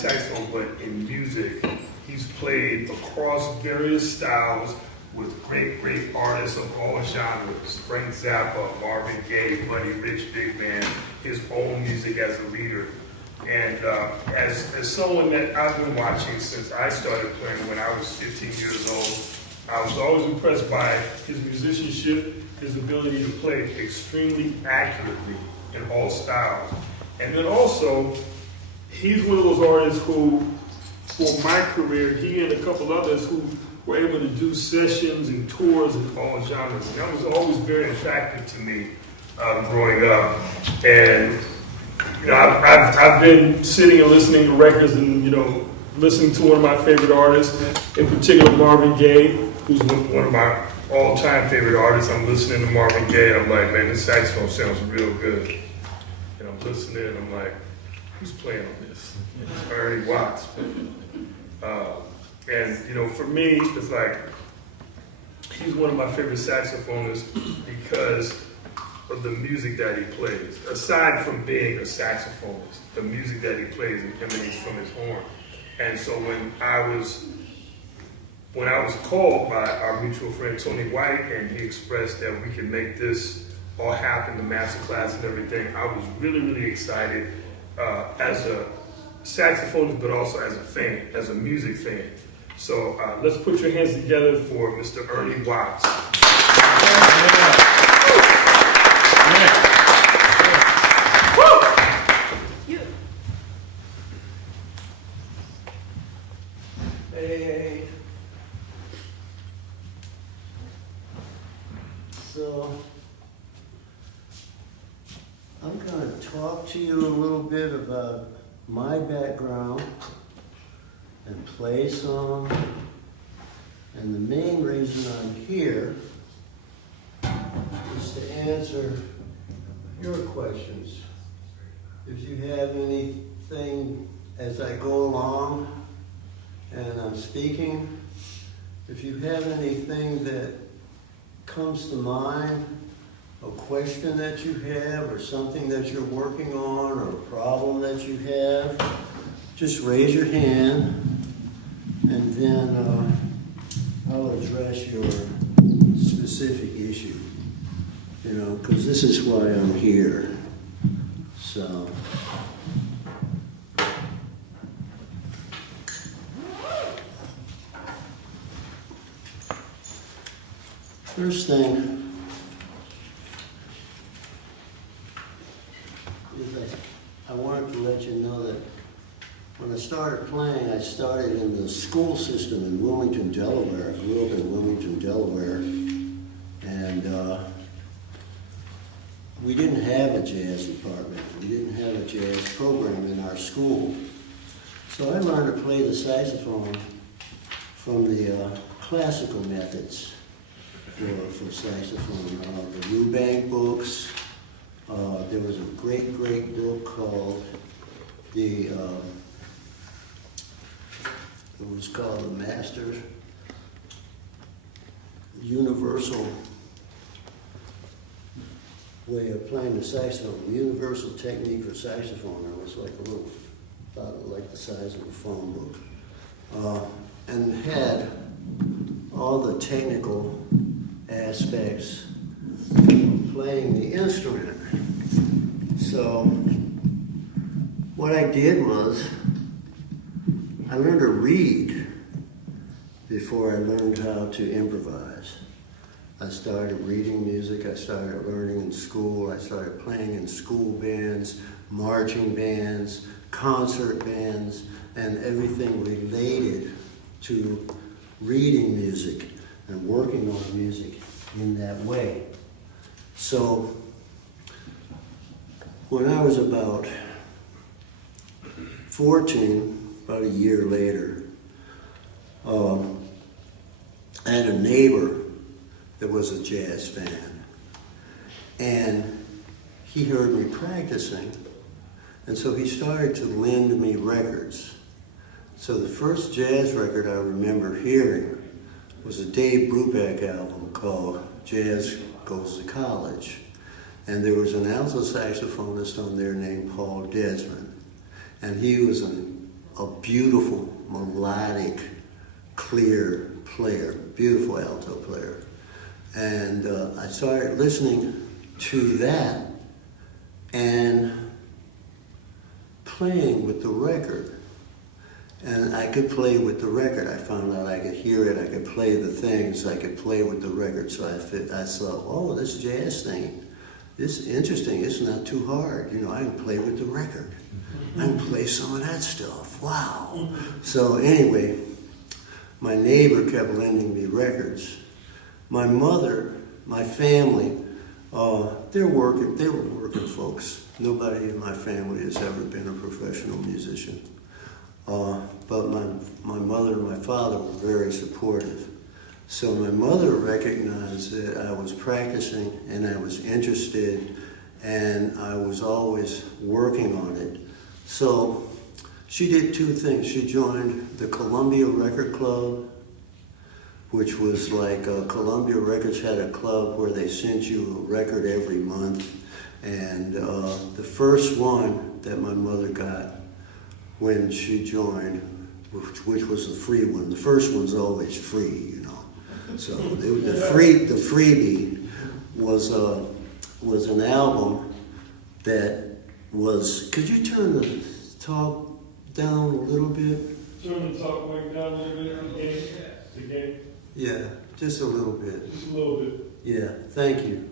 saxophone, but in music, he's played across various styles with great, great artists of all genres. Frank Zappa, Marvin Gaye, Buddy Rich, Big Band, his own music as a leader. And as someone that I've been watching since I started playing when I was 15 years old, I was always impressed by his musicianship, his ability to play extremely accurately in all styles. And then also, he's one of those artists who, for my career, he and a couple others who were able to do sessions and tours in all genres. And that was always very attractive to me growing up. And you know, I've been sitting and listening to records and, you know, listening to one of my favorite artists, in particular Marvin Gaye, who's one of my all-time favorite artists. I'm listening to Marvin Gaye and I'm like, man, this saxophone sounds real good. And I'm listening and I'm like, who's playing on this? It's Ernie Watts. And, you know, for me, it's like, he's one of my favorite saxophonists because of the music that he plays. Aside from being a saxophonist, the music that he plays emanates from his horn. And so when I was called by our mutual friend Tony White and he expressed that we could make this all happen, the Masterclass and everything, I was really, really excited as a saxophonist, but also as a fan, as a music fan. So let's put your hands together for Mr. Ernie Watts. Hey. So, I'm going to talk to you a little bit about my background and play some. And the main reason I'm here is to answer your questions. If you have anything as I go along and I'm speaking, if you have anything that comes to mind, a question that you have or something that you're working on or a problem that you have, just raise your hand and then I'll address your specific issue, you know, because this is why I'm here. So, first thing is I wanted to let you know that when I started playing, I started in the school system in Wilmington, Delaware. I grew up in Wilmington, Delaware, and we didn't have a jazz department. We didn't have a jazz program in our school. So I learned to play the saxophone from the classical methods for saxophone. The Eubank books. There was a great, great book called it was called the Master Universal Way of Playing the Saxophone, Universal Technique for Saxophone. It was like a little, about like the size of a phone book. And had all the technical aspects of playing the instrument. So what I did was I learned to read before I learned how to improvise. I started reading music, I started learning in school, I started playing in school bands, marching bands, concert bands, and everything related to reading music and working on music in that way. So when I was about 14, about a year later, I had a neighbor that was a jazz fan, and he heard me practicing, and so he started to lend me records. So the first jazz record I remember hearing was a Dave Brubeck album called Jazz Goes to College, and there was an alto saxophonist on there named Paul Desmond, and he was an a beautiful, melodic, clear player, beautiful alto player. And I started listening to that and playing with the record. And I could play with the record. I found out I could hear it, I could play the things, I could play with the record. So I thought, oh, this jazz thing, this is interesting, it's not too hard. You know, I can play with the record. I can play some of that stuff, wow. So anyway, my neighbor kept lending me records. My mother, my family, they were working folks. Nobody in my family has ever been a professional musician. But my mother and my father were very supportive. So my mother recognized that I was practicing and I was interested and I was always working on it. So she did two things. She joined the Columbia Record Club, which was like Columbia Records had a club where they sent you a record every month. And the first one that my mother got when she joined, which was the free one. The first one's always free, you know. So the freebie was an album that was. Could you turn the talk down a little bit? Turn the talk mic down a little bit. The game. Yeah, just a little bit. Just a little bit. Yeah, thank you.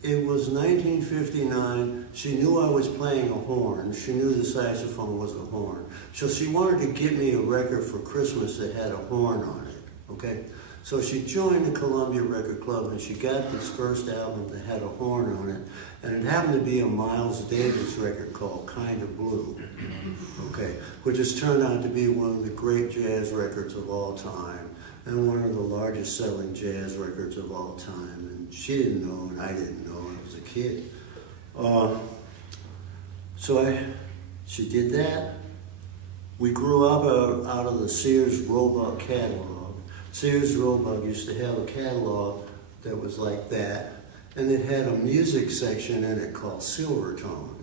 It was 1959. She knew I was playing a horn. She knew the saxophone was a horn. So she wanted to get me a record for Christmas that had a horn on it, okay? So she joined the Columbia Record Club and she got this first album that had a horn on it. And it happened to be a Miles Davis record called Kind of Blue, okay? Which has turned out to be one of the great jazz records of all time and one of the largest selling jazz records of all time. And she didn't know and I didn't know. I was a kid. She did that. We grew up out of the Sears Roebuck catalog. Sears Roebuck used to have a catalog that was like that, and it had a music section in it called Silvertone.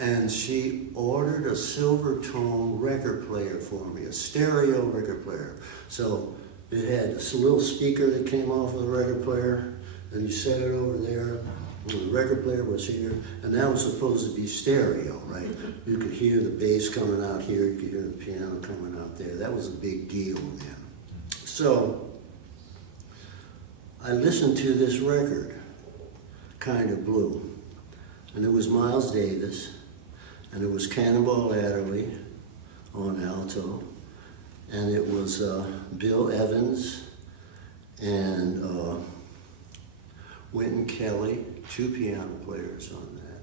And she ordered a Silvertone record player for me, a stereo record player. So it had this little speaker that came off of the record player, and you set it over there. The record player was here, and that was supposed to be stereo, right? You could hear the bass coming out here, you could hear the piano coming out there. That was a big deal then. So I listened to this record, Kind of Blue, and it was Miles Davis, and it was Cannonball Adderley on alto, and it was Bill Evans and Wynton Kelly, two piano players on that.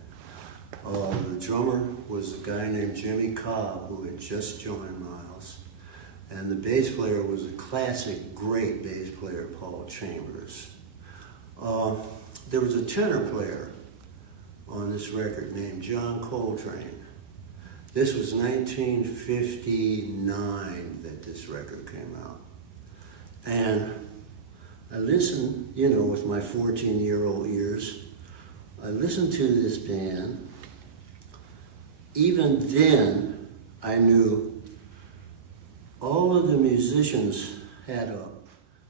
The drummer was a guy named Jimmy Cobb who had just joined Miles. And the bass player was a classic, great bass player, Paul Chambers. There was a tenor player on this record named John Coltrane. This was 1959 that this record came out. And I listened, you know, with my 14-year-old ears, I listened to this band. Even then, I knew all of the musicians had a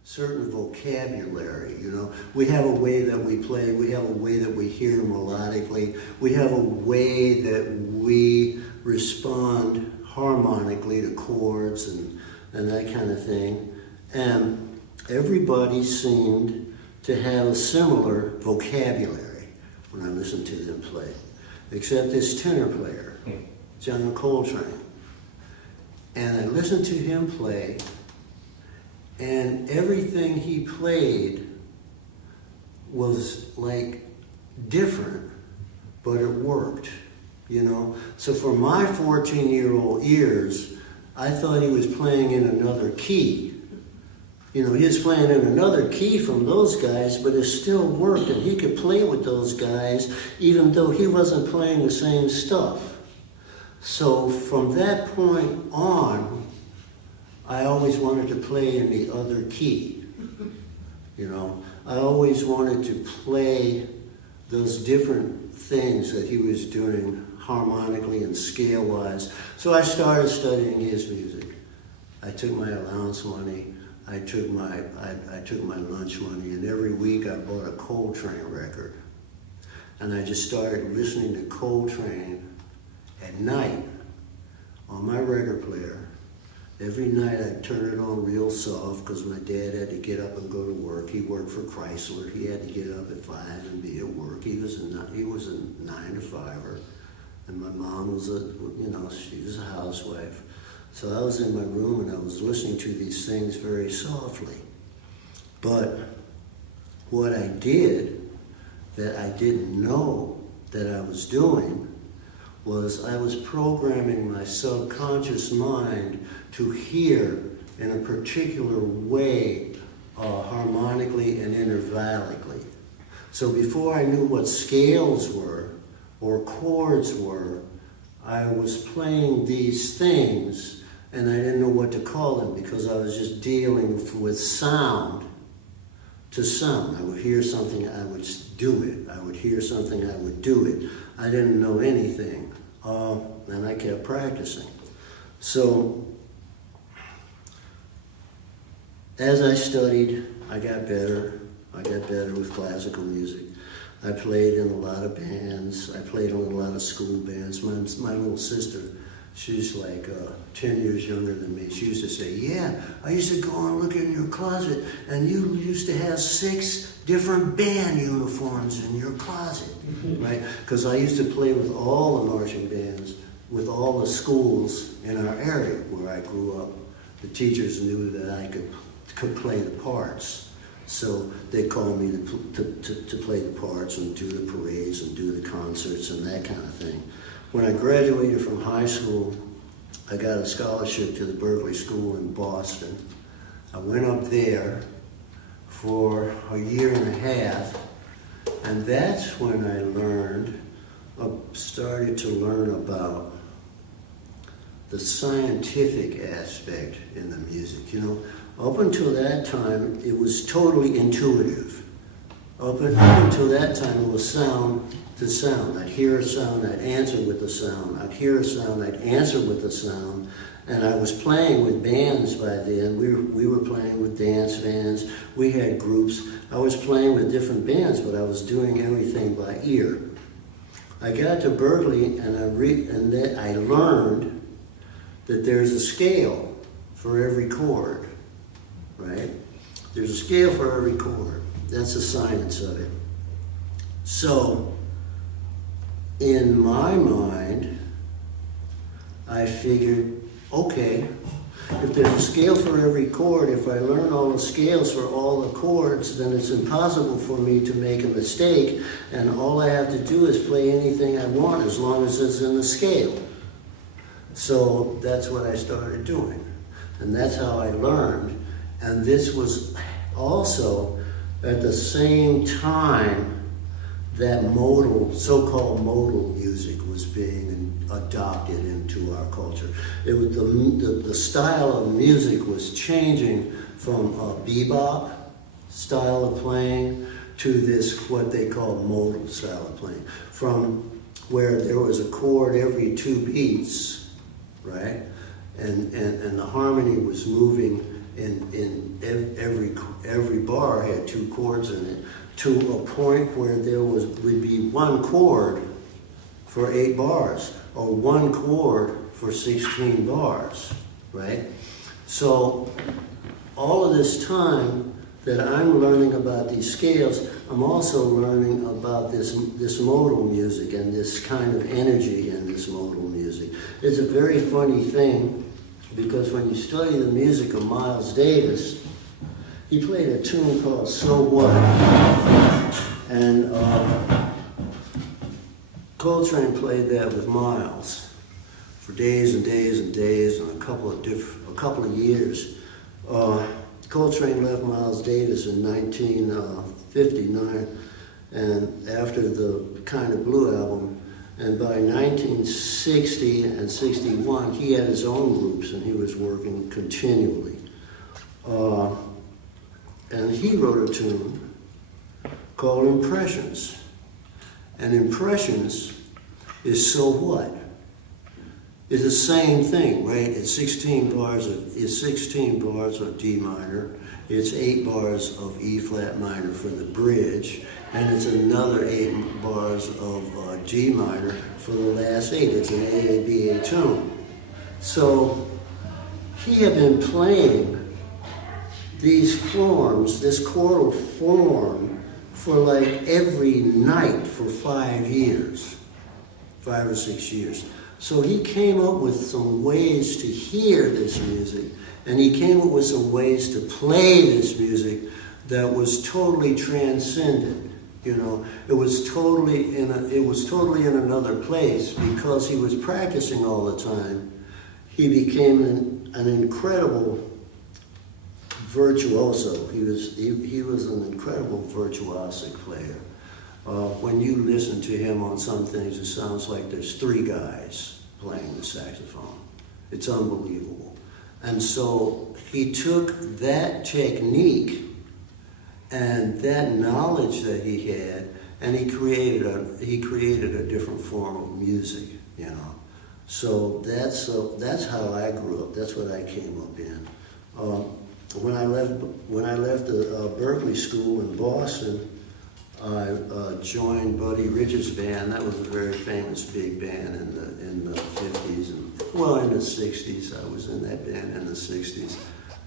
certain vocabulary, you know. We have a way that we play, we have a way that we hear melodically, we have a way that we respond harmonically to chords and that kind of thing. And everybody seemed to have a similar vocabulary when I listened to them play, except this tenor player, John Coltrane. And I listened to him play, and everything he played was like different, but it worked, you know? So for my 14-year-old ears, I thought he was playing in another key. You know, he was playing in another key from those guys, but it still worked, and he could play with those guys even though he wasn't playing the same stuff. So from that point on, I always wanted to play in the other key. You know, I always wanted to play those different things that he was doing harmonically and scale-wise. So I started studying his music. I took my allowance money, I took my lunch money, and every week I bought a Coltrane record. And I just started listening to Coltrane at night on my record player. Every night I'd turn it on real soft because my dad had to get up and go to work. He worked for Chrysler. He had to get up at 5 and be at work. He was a 9-to-5er. And my mom was she was a housewife. So I was in my room and I was listening to these things very softly. But what I did that I didn't know that I was doing was I was programming my subconscious mind to hear in a particular way, harmonically and intervallically. So before I knew what scales were or chords were, I was playing these things and I didn't know what to call them because I was just dealing with sound to sound. I would hear something, I would do it. I would hear something, I would do it. I didn't know anything, and I kept practicing. So, as I studied, I got better. I got better with classical music. I played in a lot of bands. I played in a lot of school bands. My little sister, she's like 10 years younger than me. She used to say, yeah, I used to go and look in your closet and you used to have 6 different band uniforms in your closet, right? Because I used to play with all the marching bands, with all the schools in our area where I grew up. The teachers knew that I could play the parts. So they called me to play the parts and do the parades and do the concerts and that kind of thing. When I graduated from high school, I got a scholarship to the Berkeley School in Boston. I went up there for a year and a half, and that's when I started to learn about the scientific aspect in the music. You know, up until that time, it was totally intuitive. Up until that time, it was sound to sound. I'd hear a sound, I'd answer with a sound. I'd hear a sound, I'd answer with a sound. And I was playing with bands by then. We were playing with dance bands. We had groups. I was playing with different bands, but I was doing everything by ear. I got to Berkeley, and I learned that there's a scale for every chord, right? There's a scale for every chord. That's the science of it. So, in my mind, I figured, okay, if there's a scale for every chord, if I learn all the scales for all the chords, then it's impossible for me to make a mistake, and all I have to do is play anything I want as long as it's in the scale. So that's what I started doing, and that's how I learned. And this was also at the same time that so-called modal music was being adopted into our culture. It was the style of music was changing from a bebop style of playing to this, what they call modal style of playing. From where there was a chord every 2 beats, right? And the harmony was moving in every bar had 2 chords in it, to a point where there would be 1 chord for 8 bars, or 1 chord for 16 bars, right? So all of this time that I'm learning about these scales, I'm also learning about this modal music and this kind of energy in this modal music. It's a very funny thing, because when you study the music of Miles Davis, he played a tune called So What? And Coltrane played that with Miles for days and days and days and a couple of years. Coltrane left Miles Davis in 1959, and after the Kind of Blue album, and by 1960 and 61, he had his own groups and he was working continually. And he wrote a tune called Impressions. And Impressions is so what? It's the same thing, right? It's 16 bars of D minor. It's 8 bars of E flat minor for the bridge, and it's another 8 bars of G minor for the last 8. It's an AABA tune. So he had been playing these forms, this chordal form, for like every night for 5 years, 5 or 6 years. So he came up with some ways to hear this music, and he came up with some ways to play this music that was totally transcendent. You know, it was totally in another place because he was practicing all the time. He became an incredible virtuoso. He was an incredible virtuosic player. When you listen to him on some things, it sounds like there's 3 guys playing the saxophone. It's unbelievable. And so he took that technique and that knowledge that he had, and he created a different form of music, you know. So that's how I grew up. That's what I came up in. When I left the Berkeley School in Boston, I joined Buddy Rich's band. That was a very famous big band in the 50s and in the 60s. I was in that band in the 60s.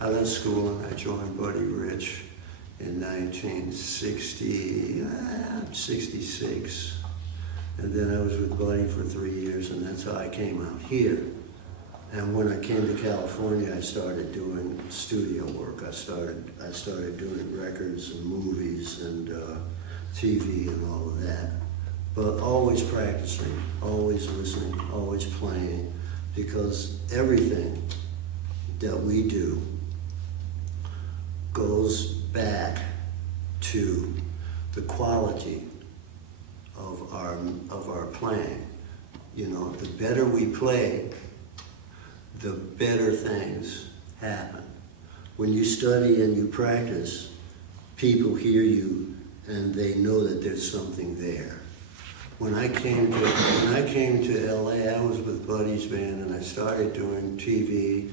I left school and I joined Buddy Rich in 1966. And then I was with Buddy for 3 years, and that's how I came out here. And when I came to California, I started doing studio work. I started doing records and movies and TV and all of that. But always practicing, always listening, always playing, because everything that we do goes back to the quality of our playing. You know, the better we play, the better things happen. When you study and you practice, people hear you and they know that there's something there. When I came to LA, I was with Buddy's band and I started doing TV,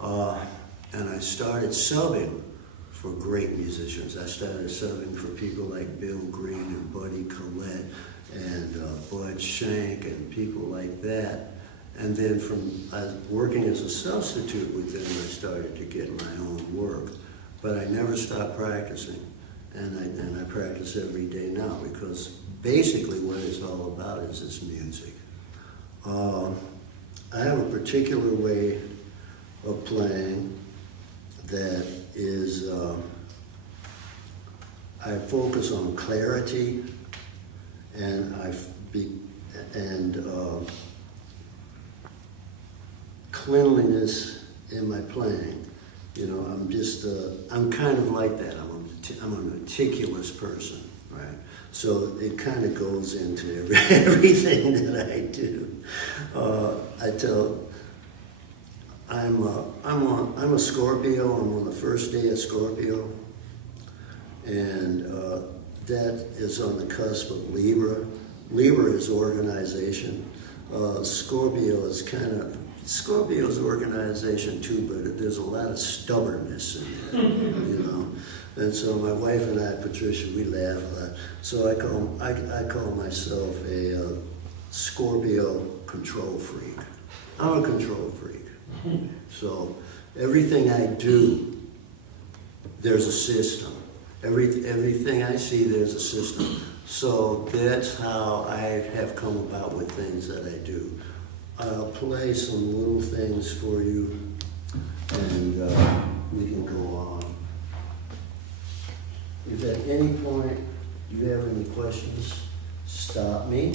and I started subbing for great musicians. I started subbing for people like Bill Green and Buddy Collette and Bud Shank and people like that. And then working as a substitute with them, I started to get my own work. But I never stopped practicing. And I practice every day now, because basically what it's all about is this music. I have a particular way of playing that is, I focus on clarity and cleanliness in my playing. You know, I'm kind of like that. I'm a meticulous person, right? So it kind of goes into everything that I do. I'm a Scorpio. I'm on the first day of Scorpio, and that is on the cusp of Libra. Libra is organization. Scorpio's organization too, but there's a lot of stubbornness in there, you know. And so my wife and I, Patricia, we laugh a lot. So I call myself a Scorpio control freak. I'm a control freak. So everything I do, there's a system. Everything I see, there's a system. So that's how I have come about with things that I do. I'll play some little things for you, and we can go on. If at any point you have any questions, stop me.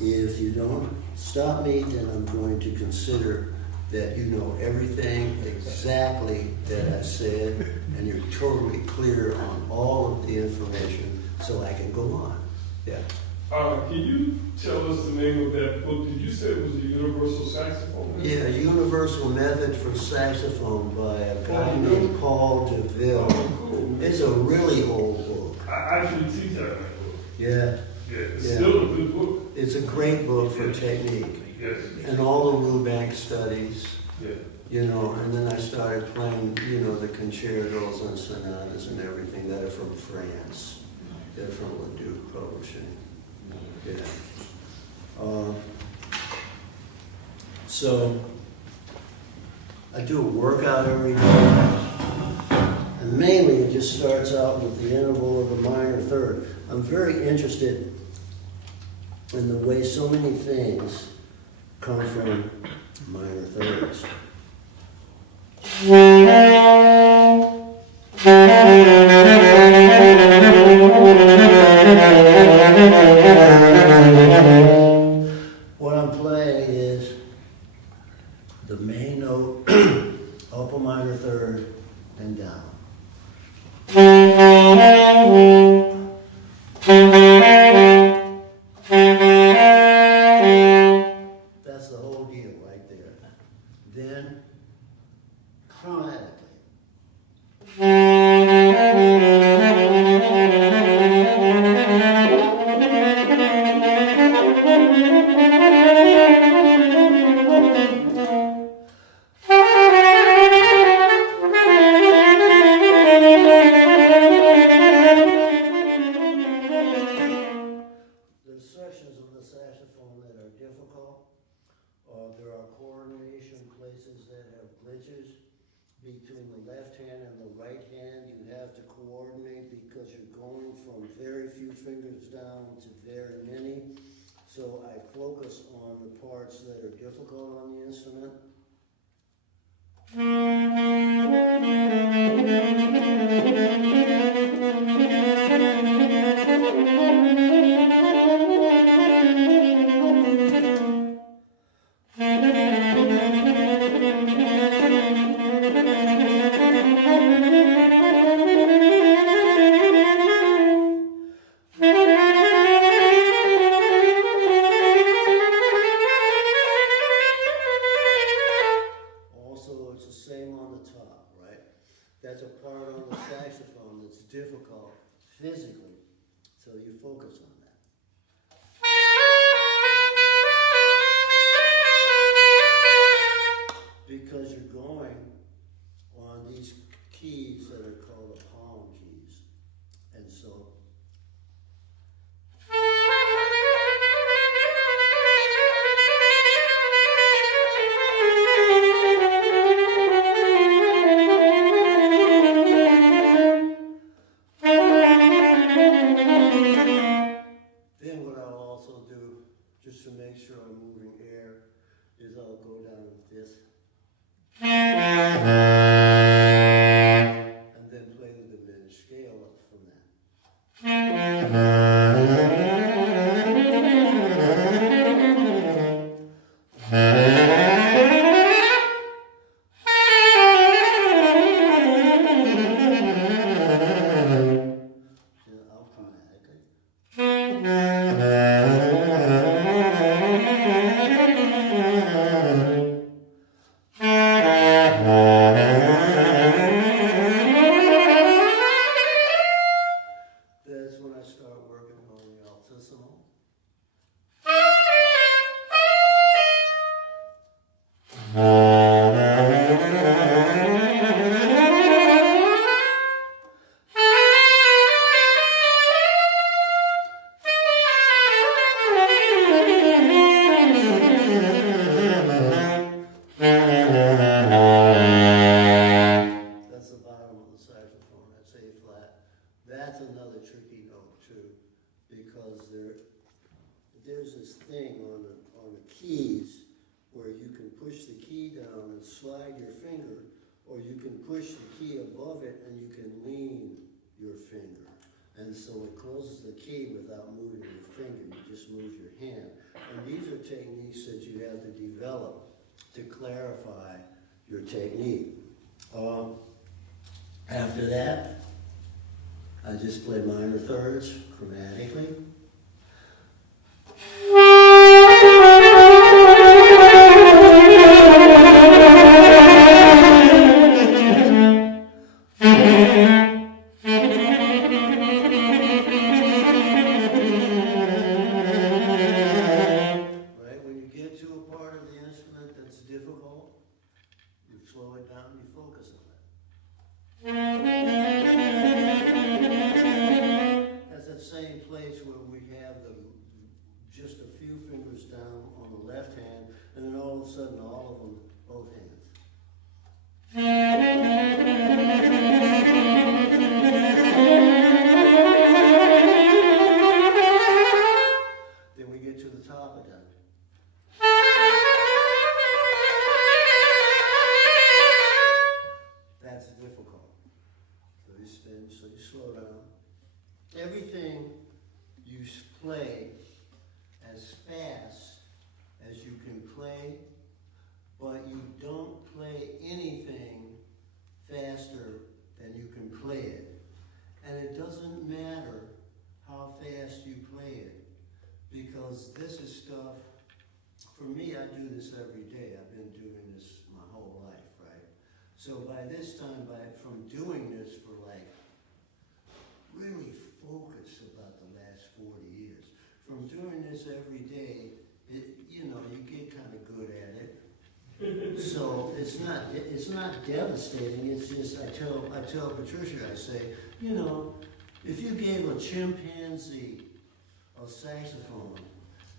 If you don't stop me, then I'm going to consider that you know everything exactly that I said, and you're totally clear on all of the information, so I can go on. Yeah. Can you tell us the name of that book? Did you say it was a Universal Saxophone? Yeah, Universal Method for Saxophone by a guy named Paul DeVille. Oh, cool. It's a really old book. I actually teach that book. Yeah. Yeah, it's still a good book. It's a great book for technique. Yes. And all the Rubank studies, Yeah. you know, and then I started playing, you know, the concertos and sonatas and everything that are from France. They're from Leduc Publishing. Yeah. So I do a workout every day. And mainly it just starts out with the interval of the minor third. I'm very interested in the way so many things come from minor thirds. What I'm playing is the main note, upper minor third, and down. That's the whole deal right there. Then, chromatically. There's sections of the saxophone that are difficult. There are coordination places that have glitches between the left hand and the right hand. You have to coordinate because you're going from very few fingers down to very many. So I focus on the parts that are difficult on the instrument. Also, it's the same on the top, right? That's a part on the saxophone that's difficult physically, so you focus on that. Because you're going on these keys that are called the palm keys. And so then what I'll also do, just to make sure I'm moving air, is I'll go down with this. And then play the diminished scale up from that. Then I'll chromatically. That's when I start working on the altissimo. That's the bottom of the saxophone, that's A flat. That's another tricky note too, because there's this thing on the keys where you can push the key down and slide your finger, or you can push the key above it and you can lean your finger. And so it closes the key without moving your finger, you just move your hand. And these are techniques that you have to develop to clarify your technique. After that, I just play minor thirds chromatically. sound, you focus on it. That's that same place where we have just a few fingers down on the left hand, and then all of a sudden, all of them, both hands. Then we get to the top again. That's difficult. So you slow down. Everything you play as fast as you can play, but you don't play anything faster than you can play it. And it doesn't matter how fast you play it, because this is stuff, for me, I do this every day. I've been doing this my whole life, right? So by this time, from doing this for like, really focus about the last 40 years. From doing this every day, you get kind of good at it. So it's not devastating. It's just I tell Patricia, I say, if you gave a chimpanzee a saxophone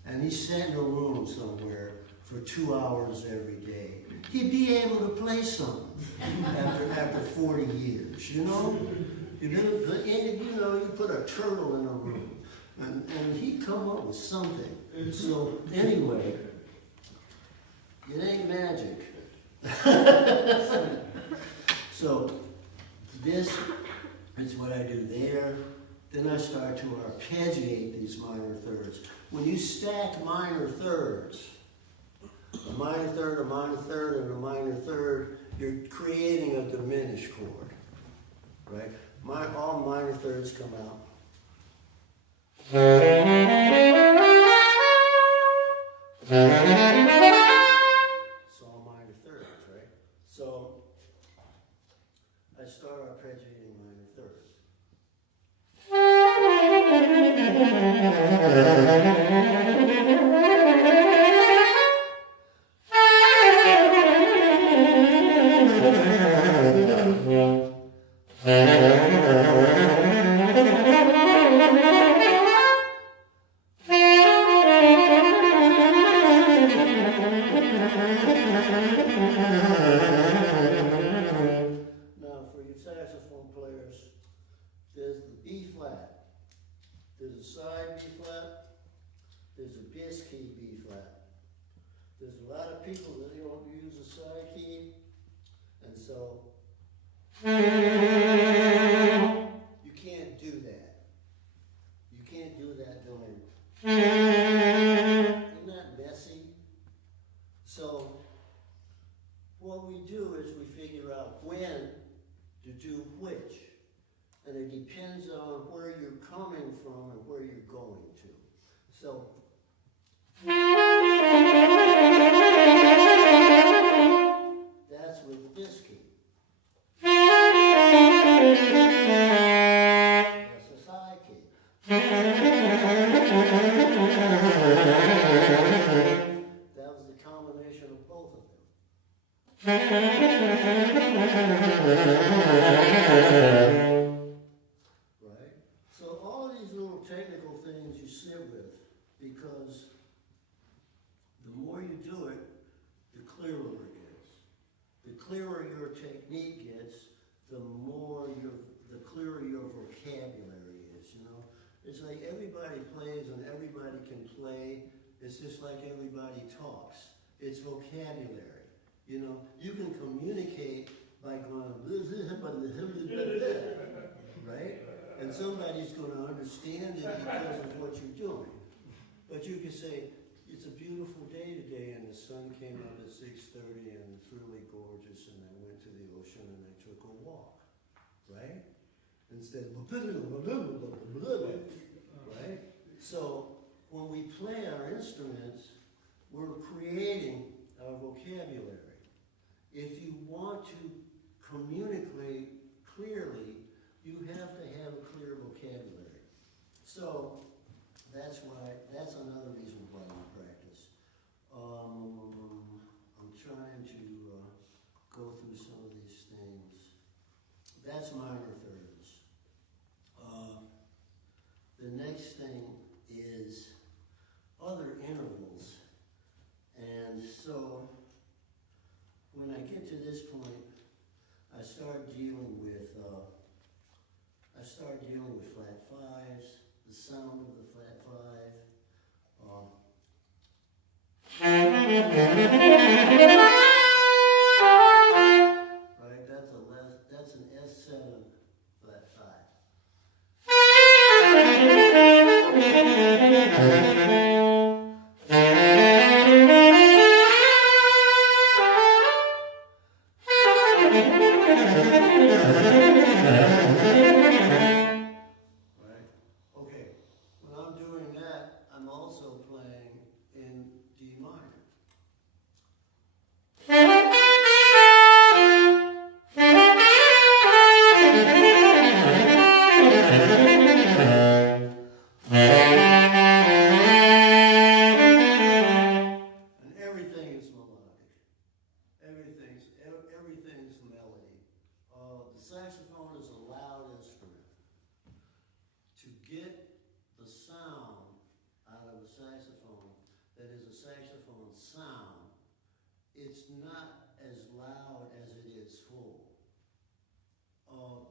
and he sat in a room somewhere for 2 hours every day, he'd be able to play something after 40 years. You put a turtle in a room and he'd come up with something. So anyway, it ain't magic. So this is what I do there. Then I start to arpeggiate these minor thirds. When you stack minor thirds, a minor third, a minor third, and a minor third, you're creating a diminished chord, right? All minor thirds come out. It's all minor thirds, right? So I start arpeggiating minor thirds. Now, for you saxophone players, there's the B flat, there's a side B flat, there's a bass key B flat. There's a lot of people that don't use a side key, and so you can't do that. You can't do that doing. Isn't that messy? So what we do is we figure out when to do which. And it depends on where you're coming from and where you're going to. So that's with this key. That's the side key. That was the combination of both of them. Right? So all of these little technical things you sit with, because the more you do it, the clearer it gets. The clearer your technique gets, the clearer your vocabulary is, It's like everybody plays and everybody can play. It's just like everybody talks. It's vocabulary. You can communicate by going, right? And somebody's going to understand it because of what you're doing. But you can say, it's a beautiful day today, and the sun came out at 6:30, and it's really gorgeous, and I went to the ocean and I took a walk, right? Instead of, right? So when we play our instruments, we're creating our vocabulary. If you want to communicate clearly, you have to have a clear vocabulary. So that's another reason why we practice. I'm trying to go through some of these that's minor thirds. The next thing is other intervals. And so when I get to this point, I start dealing with flat fives, the sound of the flat five. Right, that's an S7 flat five. Right? Okay. When I'm doing that, I'm also playing in D minor. And everything is melodic. Everything's melody. The saxophone is a loud instrument. To get the sound out of a saxophone that is a saxophone sound, it's not as loud as it is full.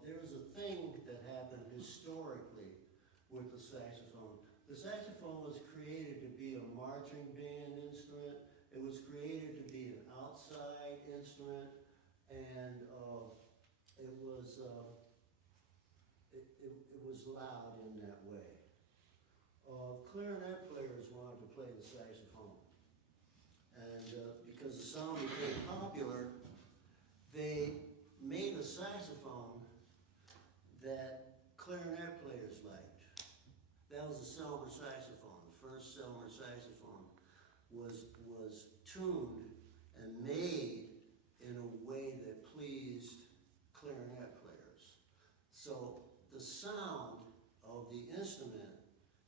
There's a thing that happened historically with the saxophone. The saxophone was created to be a marching band instrument. It was created to be an outside instrument, and it was loud in that way. Clarinet players wanted to play the saxophone, and because the sound became popular, they made a saxophone that clarinet players liked. That was a Selmer saxophone. The first Selmer saxophone was tuned and made in a way that pleased clarinet players. So the sound of the instrument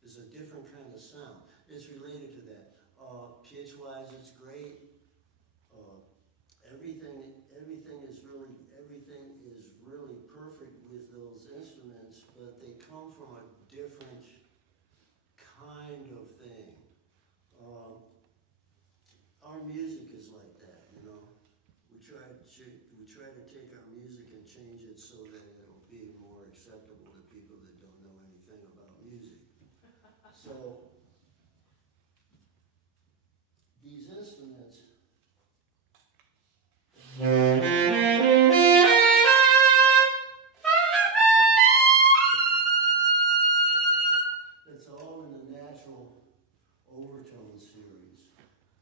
is a different kind of sound. It's related to that. Pitch-wise, it's great. Everything is really perfect with those instruments, but they come from a different kind of thing. Our music is like that, you know. We try to take our music and change it so that it'll be more acceptable to people that don't know anything about music. So these instruments. It's all in the natural overtone series.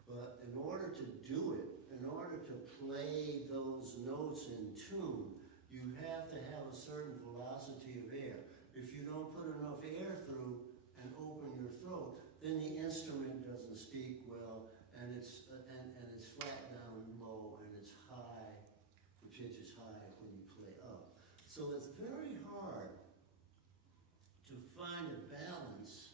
But in order to do it, in order to play those notes in tune, you have to have a certain velocity of air. If you don't put enough air through and open your throat, then the instrument doesn't speak well, and it's flat down low, and it's high. The pitch is high when you play up. So it's very hard to find a balance.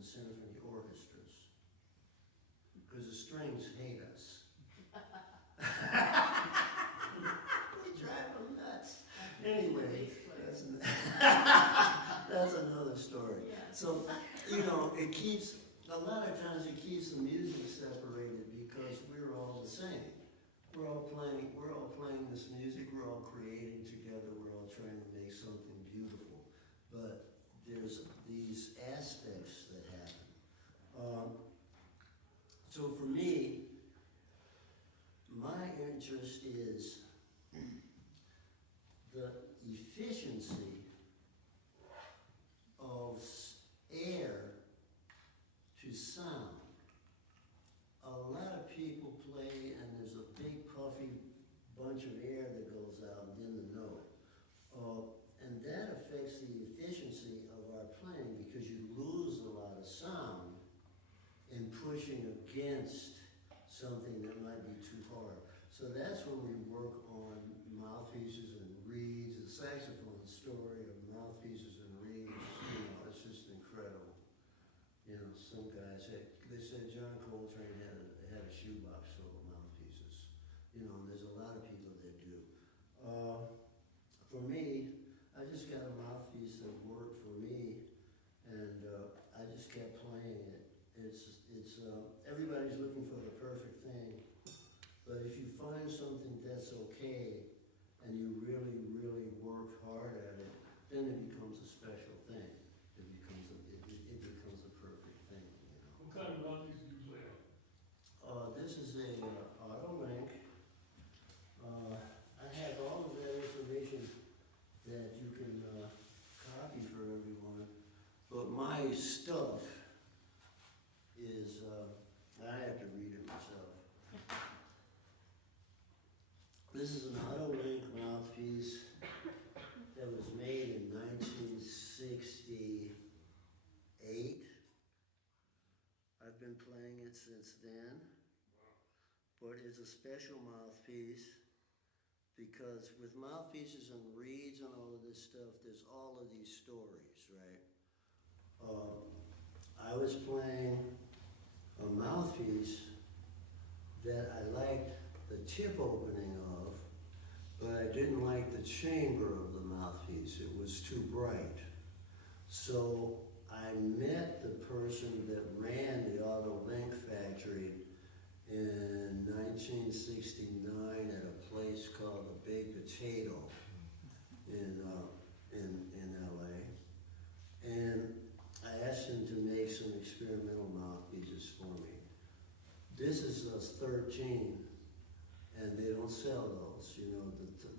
Symphony orchestras, because the strings hate us. We drive them nuts. Anyway, that's another story. So, you know, a lot of times it keeps the music separated because we're all the same. We're all playing this music, we're all creating together, we're all trying to make something beautiful. But there's these aspects that happen. So for me, my interest is the efficiency of air to sound. A lot of people play and there's a big puffy bunch of air that goes out in the note. And that affects the efficiency of our playing because you lose a lot of sound in pushing against something that might be too hard. So that's when we work on mouthpieces and reeds. The saxophone story of mouthpieces and reeds, it's just incredible. Some guys they said John Coltrane had a shoebox full of mouthpieces. And there's a lot of people that do. For me, I just got a mouthpiece that worked for me, and I just kept playing it. It's everybody's looking for the perfect thing, but if you find something that's okay, and you really, really work hard at it, then it becomes a special thing. It becomes a perfect thing. What kind of mouthpiece do you play on? This is a auto link. I have all of that information that you can copy for everyone, but my stuff is, I have to read it myself. This is an auto link mouthpiece that was made in 1968. I've been playing it since then, but it's a special mouthpiece because with mouthpieces and reeds and all of this stuff, there's all of these stories, right? I was playing a mouthpiece that I liked the tip opening of, but I didn't like the chamber of the mouthpiece. It was too bright. So I met the person that ran the Auto Link factory in 1969 at a place called the Big Potato in LA. And I asked him to make some experimental mouthpieces for me. This is a 13, and they don't sell those.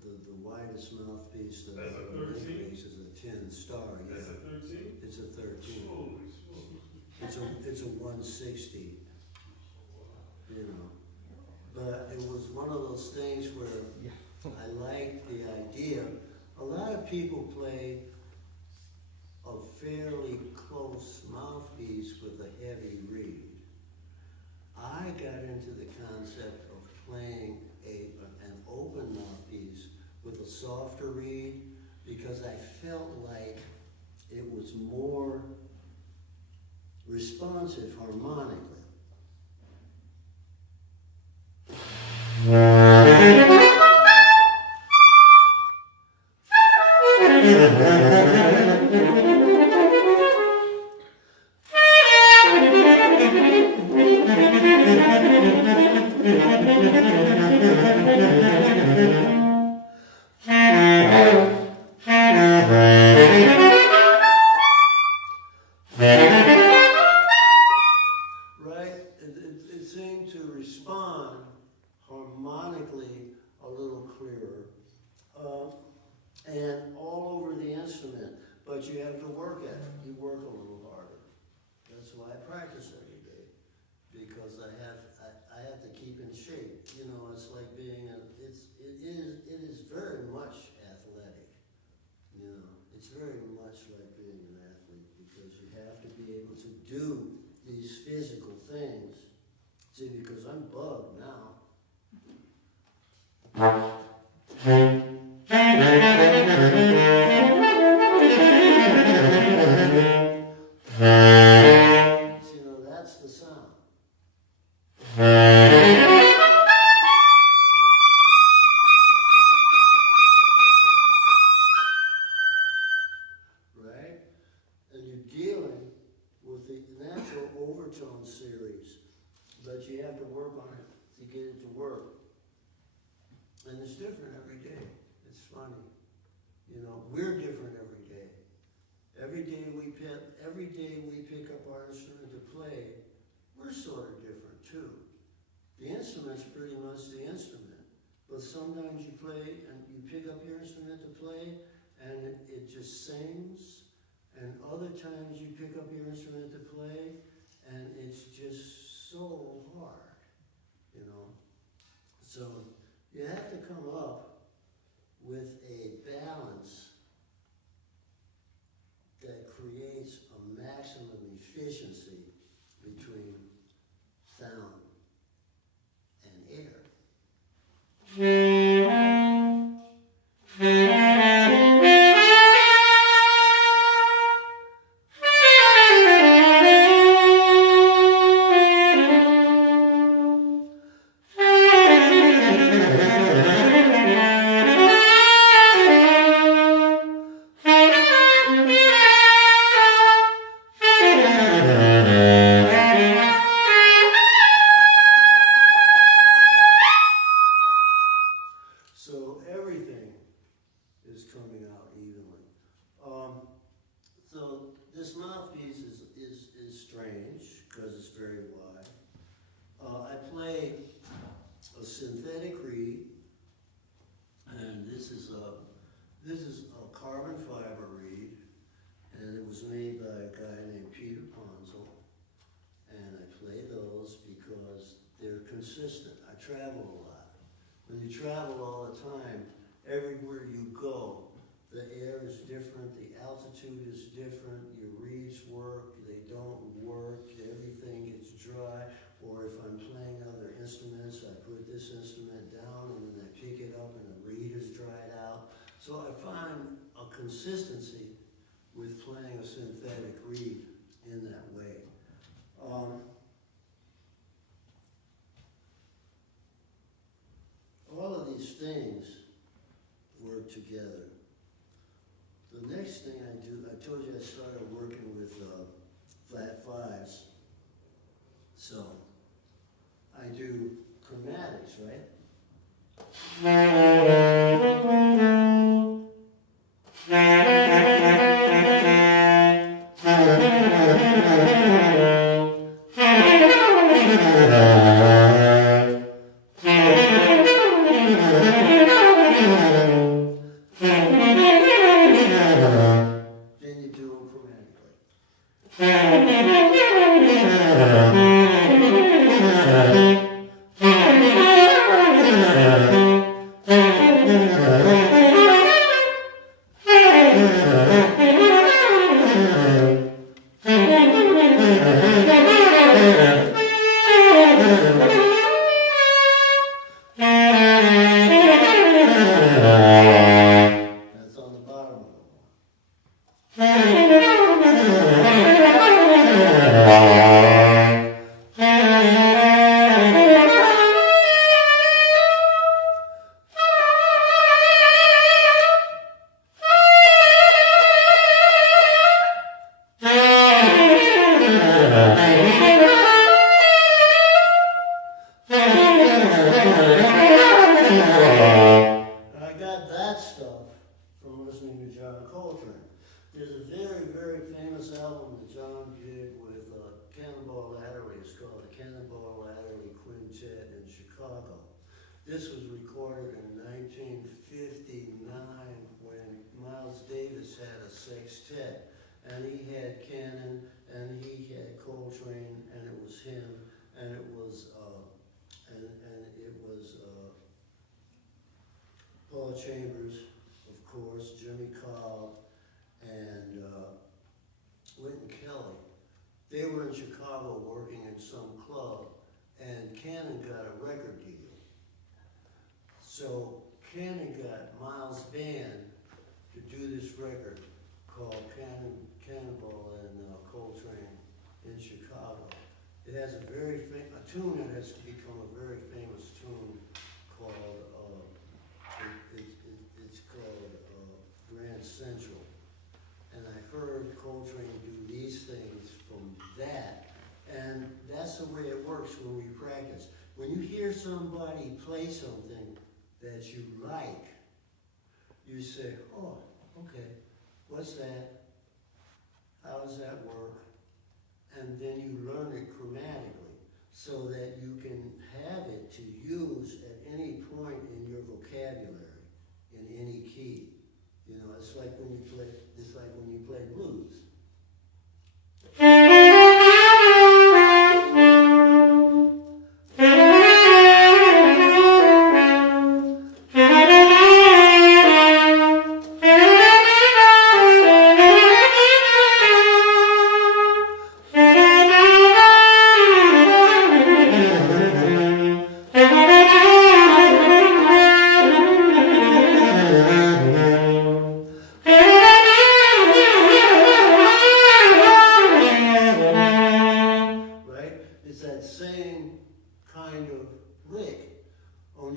The widest mouthpiece that That's a Auto Link 13? makes is a 10 star. That's a 13? It's a 13. Holy smokes. It's a 160. But it was one of those things where I liked the idea. A lot of people play a fairly close mouthpiece with a heavy reed. I got into the concept of playing an open mouthpiece with a softer reed because I felt like it was more responsive harmonically. It seemed to respond harmonically a little clearer, and all over the instrument, but you have to work at it. You work a little harder. That's why I practice every day, because I have to keep in shape. It's like being it is very much athletic. It's very much like being an athlete because you have to be able to do these physical things. See, because I'm bugged now. That's the sound. Right? And you're dealing with the natural overtone series, but you have to work on it to get it to work. And it's different every day. It's funny. We're different every day. Every day we pick up our instrument to play, we're sort of different too. The instrument's pretty much the instrument, but sometimes you play and you pick up your instrument to play and it just sings, and other times you pick up your instrument to play and it's just so hard, you know. So you have to come up with a balance that creates a maximum efficiency between sound and air. So everything is coming out evenly. So this mouthpiece is strange because it's very wide. I play a synthetic reed, and this is a carbon fiber reed, and it was made by a guy named Peter Ponzel. And I play those because they're consistent. I travel a lot. When you travel all the time, everywhere you go, the air is different, the altitude is different, your reeds work, they don't work, everything gets dry. Or if I'm playing other instruments, I put this instrument down and then I pick it up and the reed is dried out. So I find a consistency with playing a synthetic reed in that way. All of these things work together. The next thing I do, I told you I started working with flat fives. So I do chromatics, right? Then you do them chromatically. That's on the bottom of the one. I got that stuff from listening to John Coltrane. There's a very, very famous album that John did with Cannonball Adderley. It's called the Cannonball Adderley Quintet in Chicago. This was recorded in 1959 when Miles Davis had a sextet. And he had Cannon, and he had Coltrane, and it was him, and it was Paul Chambers, of course, Jimmy Cobb, and Wynton Kelly. They were in Chicago working in some club, and Cannon got a record deal. So Cannon got Miles' band to do this record called Cannonball and Coltrane in Chicago. It has a tune that has become a very famous tune called it's called Grand Central. And I heard Coltrane do these things from that. And that's the way it works when we practice. When you hear somebody play something that you like, you say, oh, okay, what's that? How does that work? And then you learn it chromatically so that you can have it to use at any point in your vocabulary.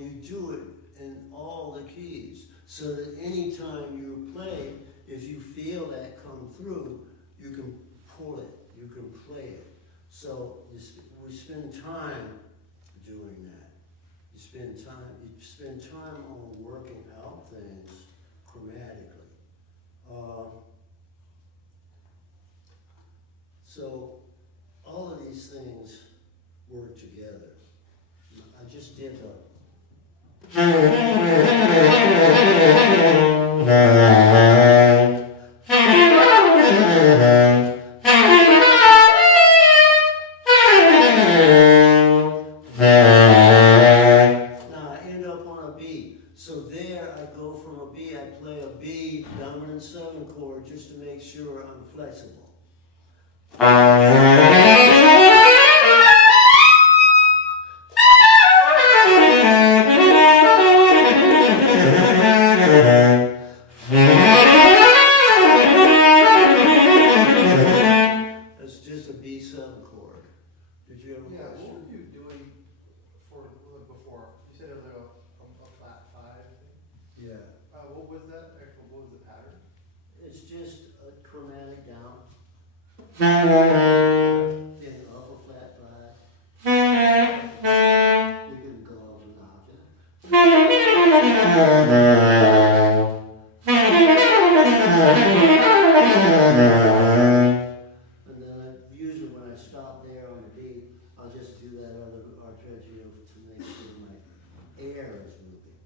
you do it in all the keys, so that anytime you play, if you feel that come through, you can pull it, you can play it. So we spend time doing that. You spend time on working out things chromatically. So all of these things work together. I just did the now I end up on a B. So there I go from a B, I play a B dominant 7 chord just to make sure I'm flexible. That's just a B7 chord. Did you ever? Yeah, what were you doing for before? You said it was like a flat 5, I think. Yeah. What was that? Actually, what was the pattern? It's just a chromatic down. Then up a flat 5. You can go up an octave. And then usually when I stop there on the B, I'll just do that other arpeggio to make sure my air is moving.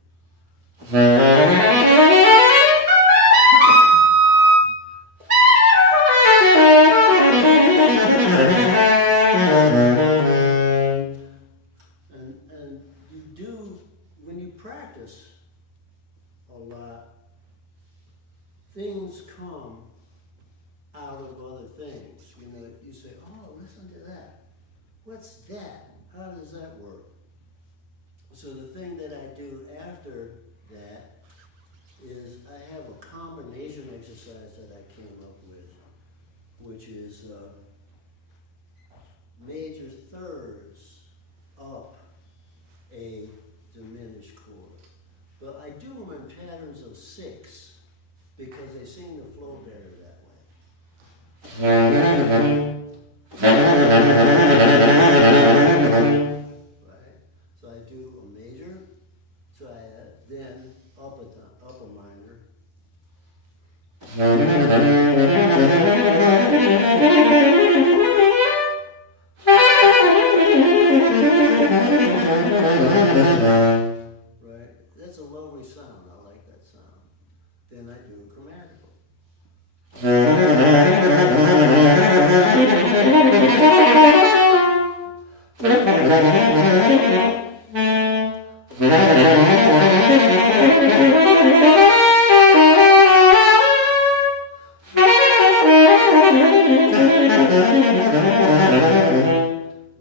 And you do, when you practice a lot, things come out of other things. You know, you say, oh, listen to that. What's that? How does that work? So the thing that I do after that is I have a combination exercise that I came up with, which is major thirds up a diminished chord. But I do them in patterns of 6 because they seem to flow better that way. Right? So I do a major triad, then up a minor. Right? That's a lovely sound. I like that sound. Then I do a chromatical.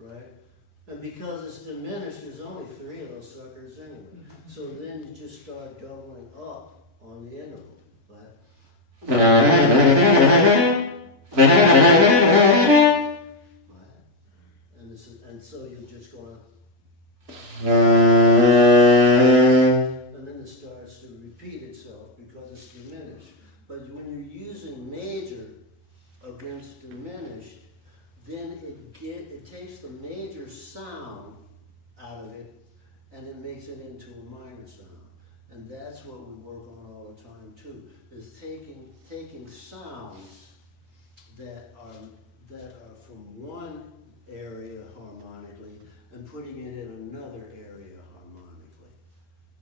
Right? And because it's diminished, there's only 3 of those suckers anyway. So then you just start doubling up on the interval. Right? And so you're just going to, and then it starts to repeat itself because it's diminished. But when you're using major against diminished, then it takes the major sound out of it and it makes it into a minor sound. And that's what we work on all the time too, is taking sounds that are from one area harmonically and putting it in another area harmonically.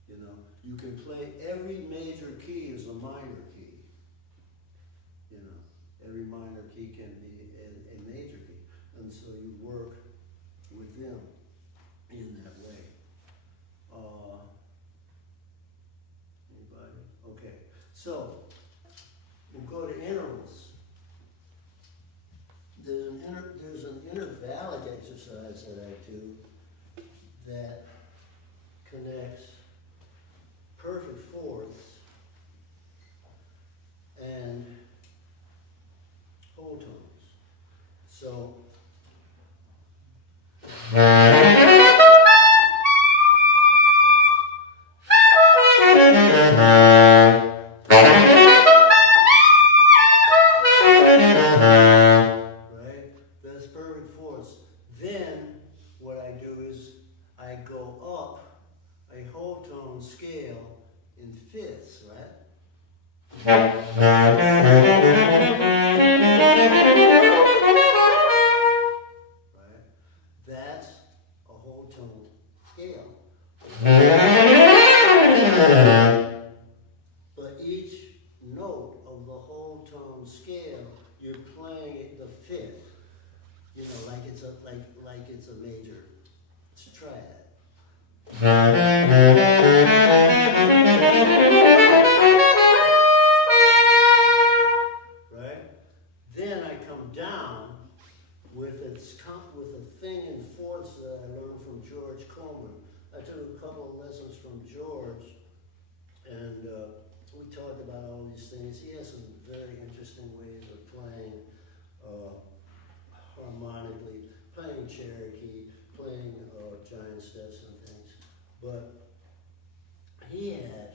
You know, you can play every major key is a minor key. You know, every minor key can be a major key. And so you work with them in that way. Anybody? Okay. So we'll go to intervals. There's an intervallic exercise that I do that connects perfect fourths and whole tones. So tone scale in fifths, right? Right? That's a whole tone scale. But each note of the whole tone scale, you're playing it the fifth. You know, like it's a major triad. Right? Then I come down with a thing in fourths that I learned from George Coleman. I took a couple of lessons from George, and we talked about all these things. He has some very interesting ways of playing harmonically, playing Cherokee, playing giant steps and things. But he had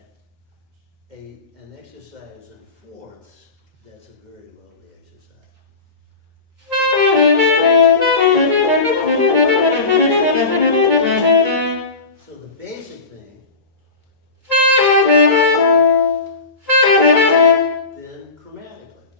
an exercise in fourths that's a very lovely exercise. So the basic thing, then chromatically.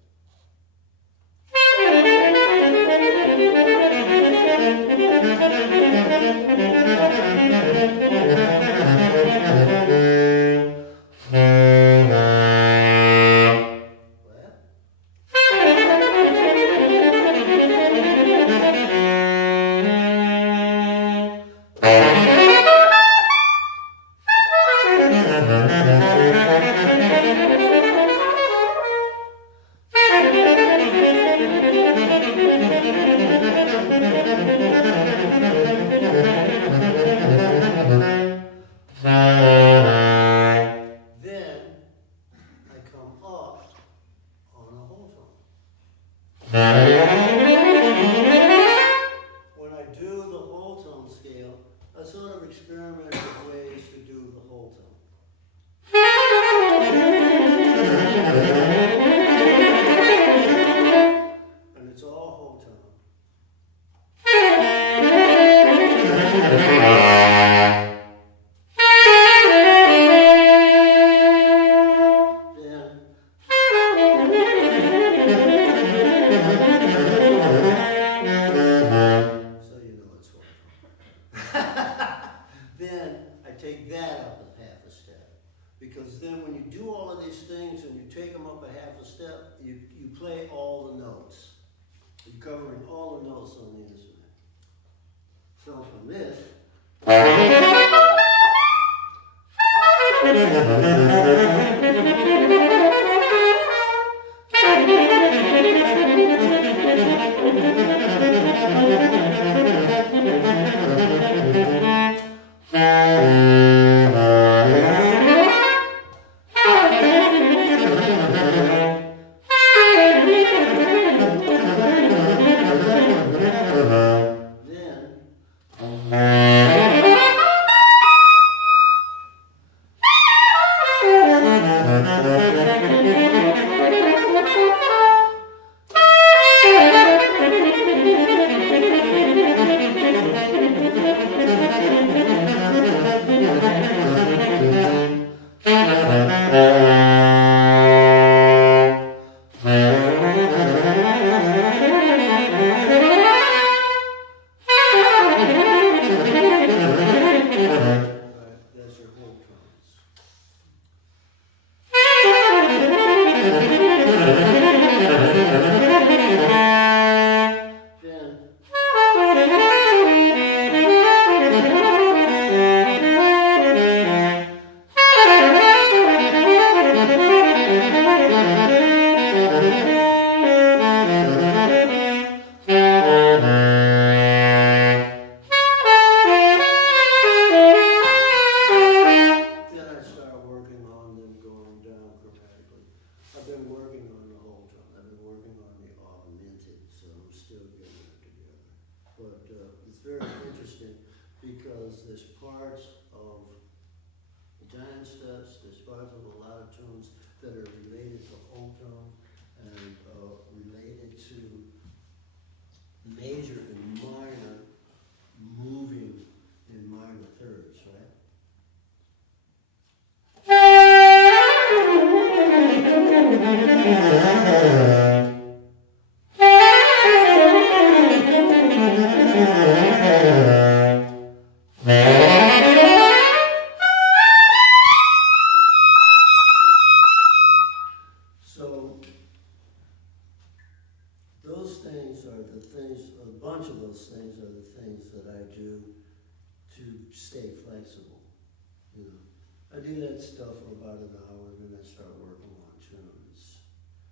that stuff for about an hour, and then I start working on tunes.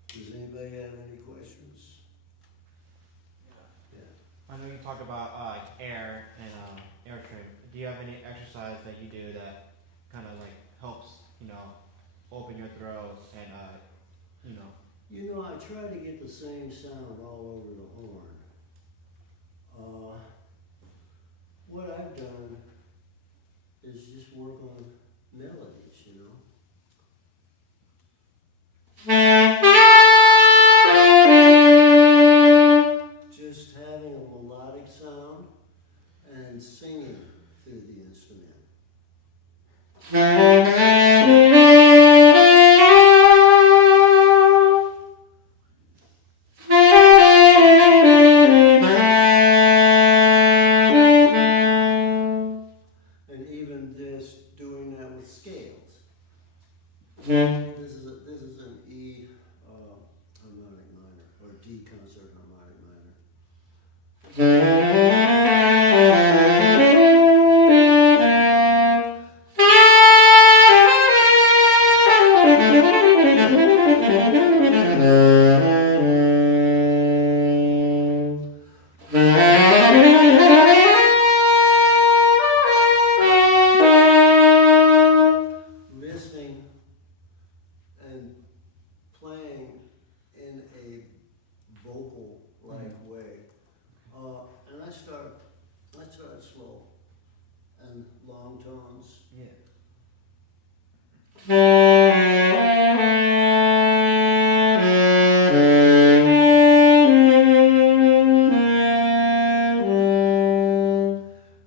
Does anybody have any questions? Yeah. I know you talked about like air and air trim. Do you have any exercise that you do that kind of like helps, open your throat and You know, I try to get the same sound all over the horn. What I've done is just work on melodies, Just having a melodic sound and singing through the instrument. And even this, doing that with scales. This is an E harmonic minor, or D concert harmonic minor. Listening and playing in a vocal-like way. And I start slow and long tones. yeah.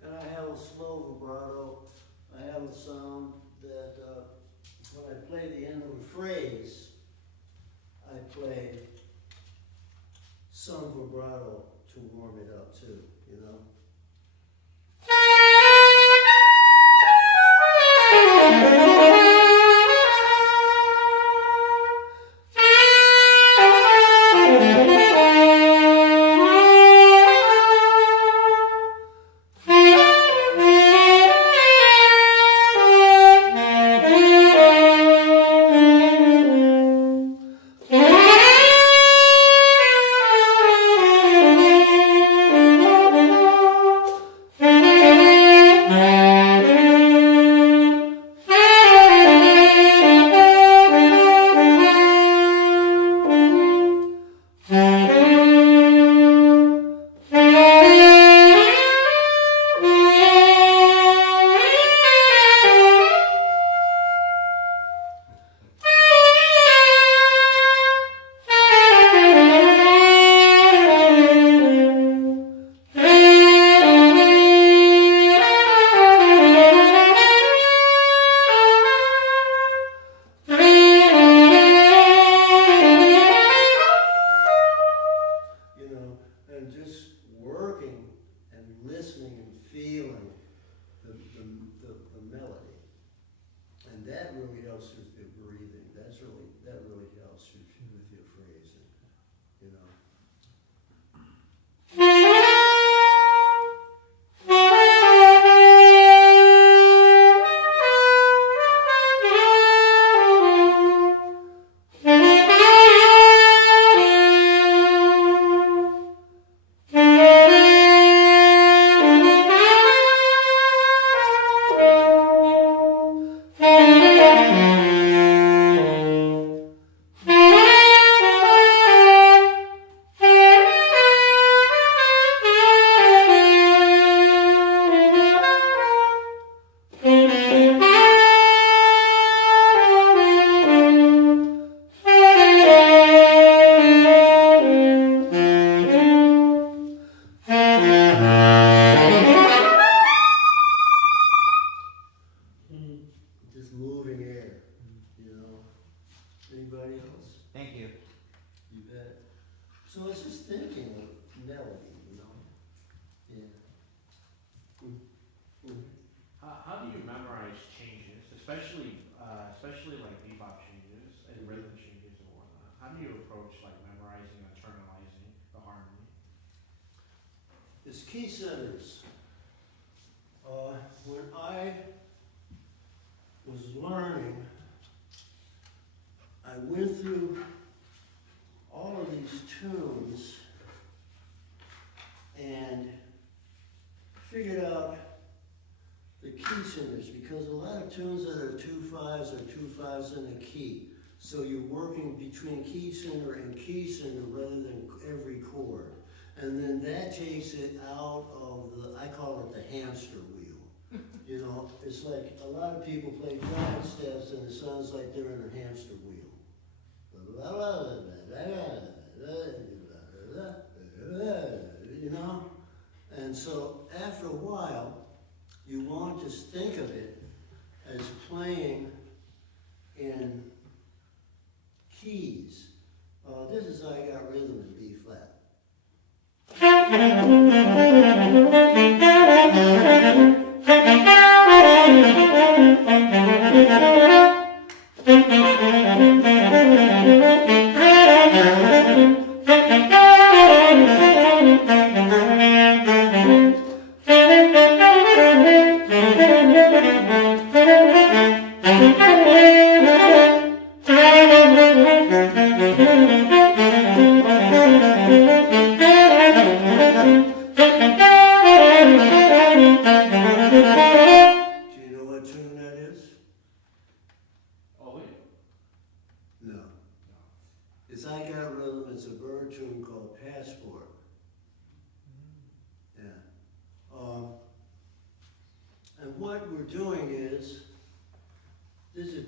And I have a slow vibrato. I have a sound that when I play the end of a phrase, I play some vibrato to warm it up too, and just working and listening and feeling the melody. And that really helps with your breathing. That really helps with your phrasing, Just moving air, Anybody else? Thank you. You bet. So I was just thinking of melody, Yeah. How do you memorize changes, especially like bebop changes and rhythm changes and whatnot? How do you approach like memorizing and internalizing the harmony? It's key centers. When was learning, I went through all of these tunes and figured out the key centers, because a lot of tunes that are 2/5s are 2/5s in a key. So you're working between key center and key center rather than every chord. And then that takes it out of the, I call it the hamster wheel. You know, it's like a lot of people play giant steps and it sounds like they're in a hamster wheel. You know? And so after a while, you want to think of it as playing in keys. This is how I got rhythm in B flat.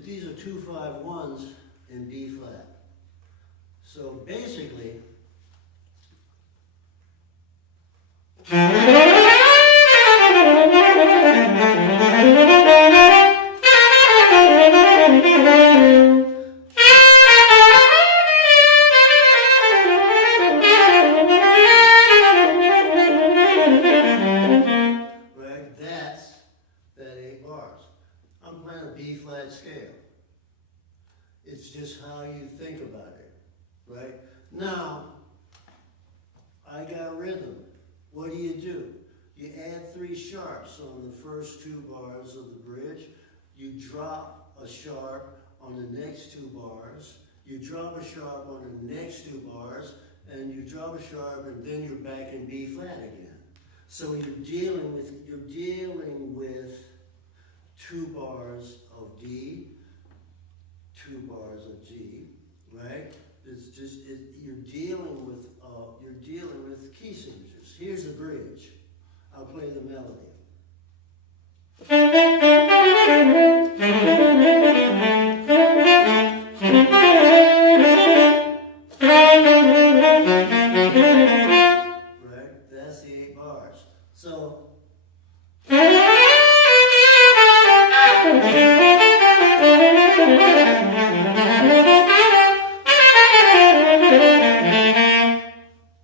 These are 2/5-1s in B flat. So basically, right, that's that 8 bars. I'm playing a B flat scale. It's just how you think about it, right? Now, I got rhythm. What do? You add 3 sharps on the first 2 bars of the bridge. You drop a sharp on the next 2 bars. You drop a sharp on the next 2 bars, and you drop a sharp, and then you're back in B flat again. So you're dealing with 2 bars of D, 2 bars of G, right? It's just you're dealing with key signatures. Here's the bridge. I'll play the melody. Right? That's the 8 bars. So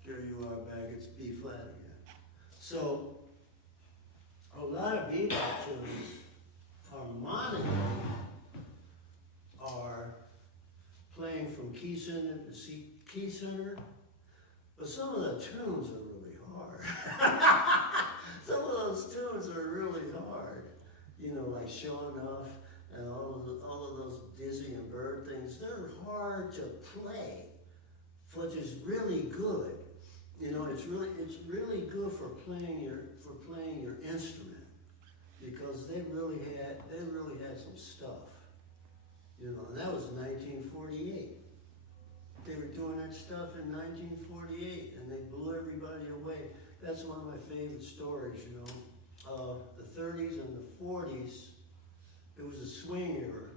here you are back, it's B flat again. So a lot of bebop tunes harmonically are playing from key center to key center, but some of the tunes are really hard. Some of those tunes are really hard. You know, like Showing Off and all of those Dizzy and Bird things, they're hard to play, which is really good. You know, it's really good for playing your instrument, because they really had some stuff. You know, and that was 1948. They were doing that stuff in 1948, and they blew everybody away. That's one of my favorite stories, you know. The 30s and the 40s, it was a swing era,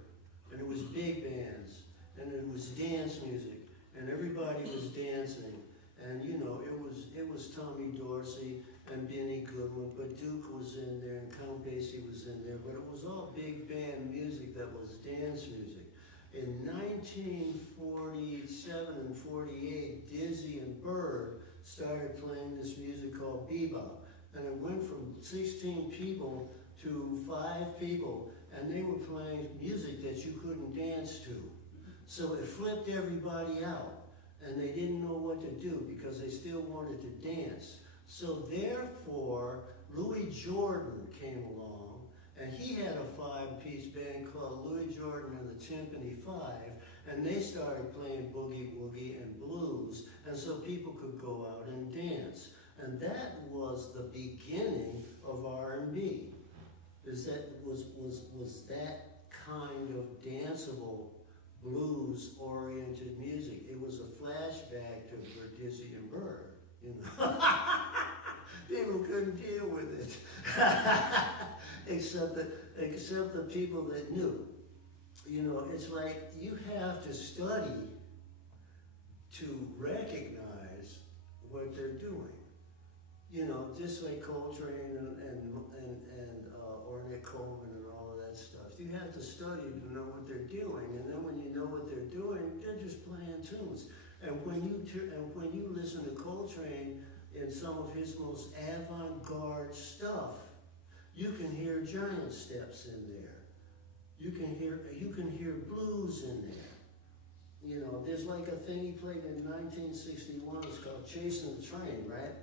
and it was big bands, and it was dance music, and everybody was dancing. And you know, it was Tommy Dorsey and Benny Goodman, but Duke was in there and Count Basie was in there, but it was all big band music that was dance music. In 1947 and 48, Dizzy and Bird started playing this music called bebop, and it went from 16 people to 5 people, and they were playing music that you couldn't dance to. So it flipped everybody out. And they didn't know what to do because they still wanted to dance. So therefore, Louis Jordan came along And he had a five-piece band called Louis Jordan and the Timpani Five, and they started playing boogie woogie and blues, and so people could go out and dance. And that was the beginning of R&B. Was that kind of danceable, blues-oriented music. It was a flashback to Dizzy and Bird, you know. People couldn't deal with it, except the people that knew. You know, it's like you have to study to recognize what they're doing. You know, just like Coltrane and Ornette Coleman and all of that stuff. You have to study to know what they're doing, and then when you know what they're doing, they're just playing tunes. And when you listen to Coltrane in some of his most avant-garde stuff, you can hear giant steps in there. You can hear blues in there. You know, there's like a thing he played in 1961. It's called "Chasing the Train," right?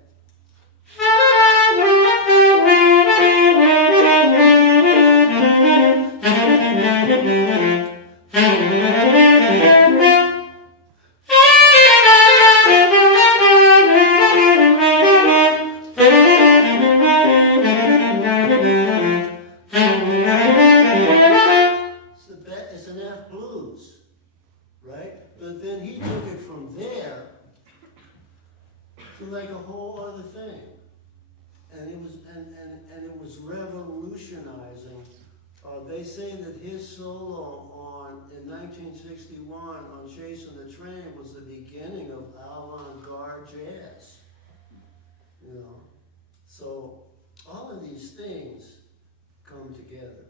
It's an F blues, right? But then he took it from there to like a whole other thing. And it was revolutionizing. They say that his solo in 1961 on "Chasing the Train" was the beginning of avant-garde jazz. You know, so all of these things come together.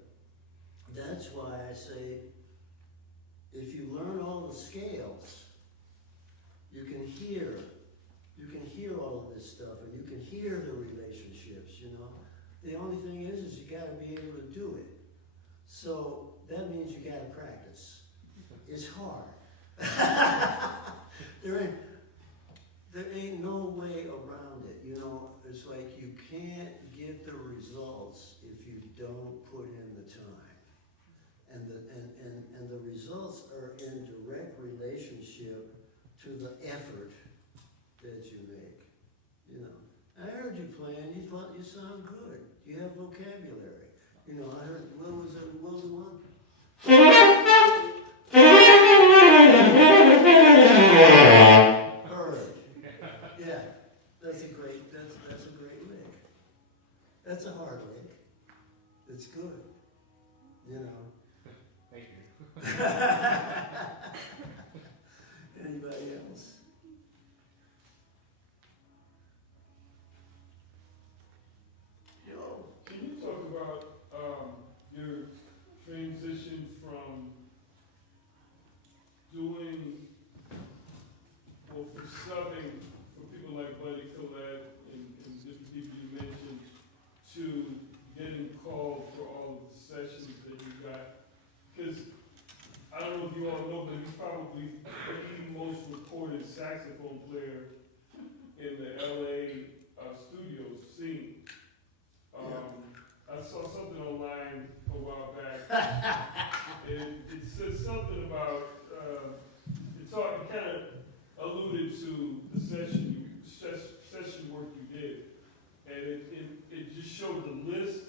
That's why I say, if you learn all the scales, you can hear all of this stuff, and you can hear the relationships, you know. The only thing is you gotta be able to do it. So that means you gotta practice. It's hard. There ain't no way around it, you know. It's like you can't get the results if you don't put in the time. And the results are in direct relationship to the effort that you make. You know, I heard you playing. You thought you sound good. You have vocabulary. You know, I heard. What was the one? Heard. Yeah, that's a great lick. That's a hard lick. It's good. You know. Thank you. Anybody else? Yo. Can you talk about your transition from doing, well, for subbing for people like Buddy Collette and different people you mentioned, to getting called for all of the sessions that you got? Because I don't know if you all know, but he's probably the most recorded saxophone player in the LA studio scene. I saw something online a while back, and it said something about, it kind of alluded to the session work you did, and it just showed the list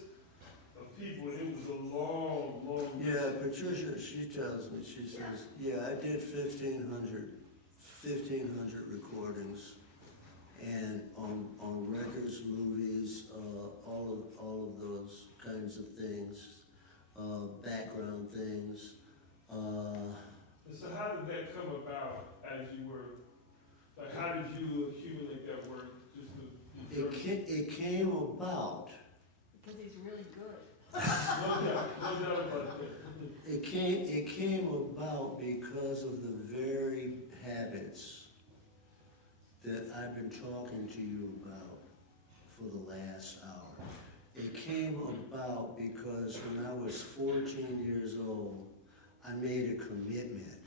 of people, and it was a long list. Yeah, Patricia, she tells me, she says, yeah, I did 1,500 recordings, and on records, movies, all of those kinds of things, background things. And so how did that come about as you were, like how did you accumulate that work? It came about. Because he's really good. No doubt about that. It came about because of the very habits that I've been talking to you about for the last hour. It came about because when I was 14 years old, I made a commitment.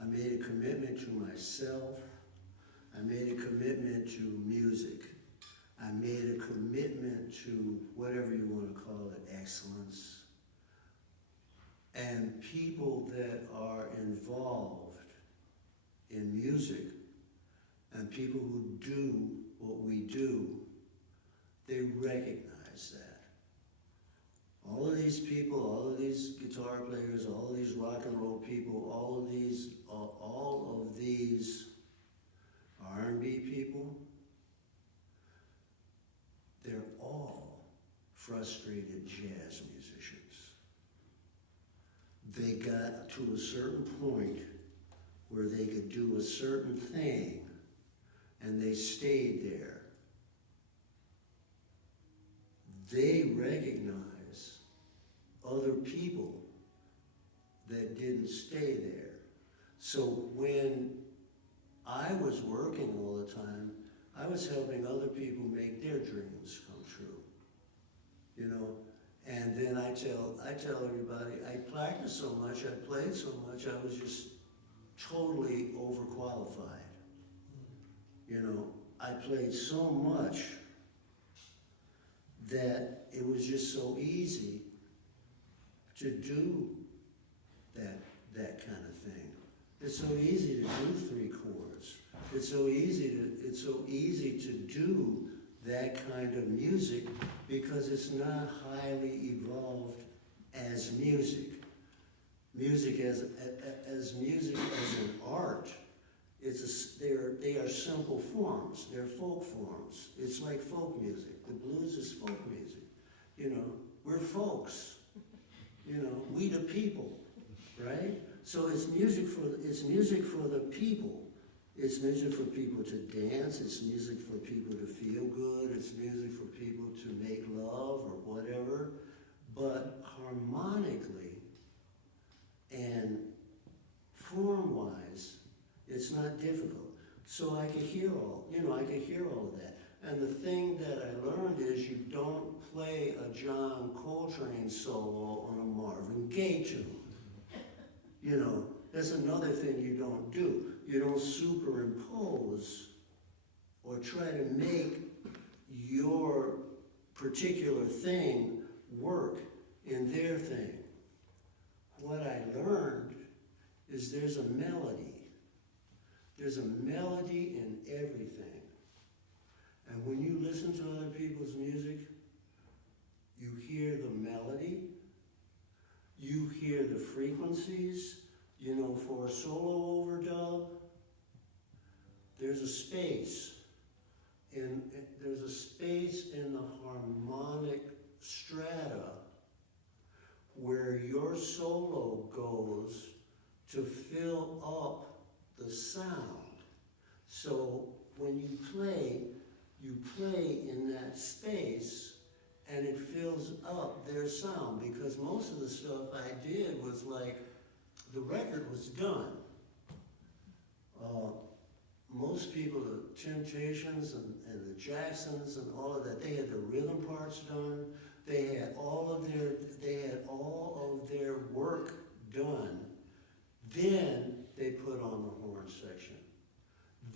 I made a commitment to myself. I made a commitment to music. I made a commitment to whatever you want to call it, excellence. And people that are involved in music and people who do what we do, they recognize that. All of these people, all of these guitar players, all of these rock and roll people, all of these R&B people, they're all frustrated jazz musicians. They got to a certain point where they could do a certain thing, and they stayed there. They recognize other people that didn't stay there. So when I was working all the time, I was helping other people make their dreams come true. You know? And then I tell everybody, I practiced so much, I played so much, I was just totally overqualified. You know, I played so much that it was just so easy to do that kind of thing. It's so easy to do 3 chords. It's so easy to do that kind of music because it's not highly evolved as music. Music as an art, they are simple forms. They're folk forms. It's like folk music. The blues is folk music. You know, we're folks. You know, we the people, right? So it's music for the people. It's music for people to dance. It's music for people to feel good. It's music for people to make love or whatever. But harmonically and form-wise, it's not difficult. So I could hear all of that. And the thing that I learned is you don't play a John Coltrane solo on a Marvin Gaye tune. You know, that's another thing you don't do. You don't superimpose or try to make your particular thing work in their thing. What I learned is there's a melody. There's a melody in everything. And when you listen to other people's music, you hear the melody, you hear the frequencies. You know, for a solo overdub, there's a space. There's a space in the harmonic strata where your solo goes to fill up the sound. So when you play in that space and it fills up their sound, because most of the stuff I did was like, the record was done. Most people, the Temptations and the Jacksons and all of that, they had the rhythm parts done. They had all of their work done. Then they put on the horn section.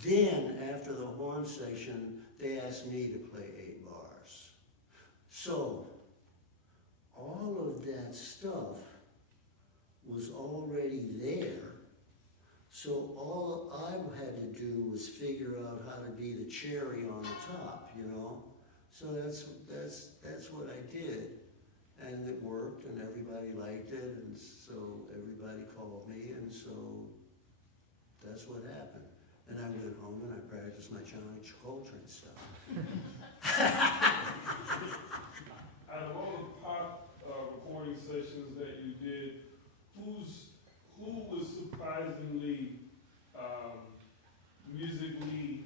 Then after the horn section, they asked me to play 8 bars. So all of that stuff was already there. So all I had to do was figure out how to be the cherry on the top, you know? So that's what I did. And it worked, and everybody liked it, and so everybody called me, and so that's what happened. And I went home and I practiced my Johnny Coltrane stuff. Out of all the pop recording sessions that you did, who was surprisingly musically,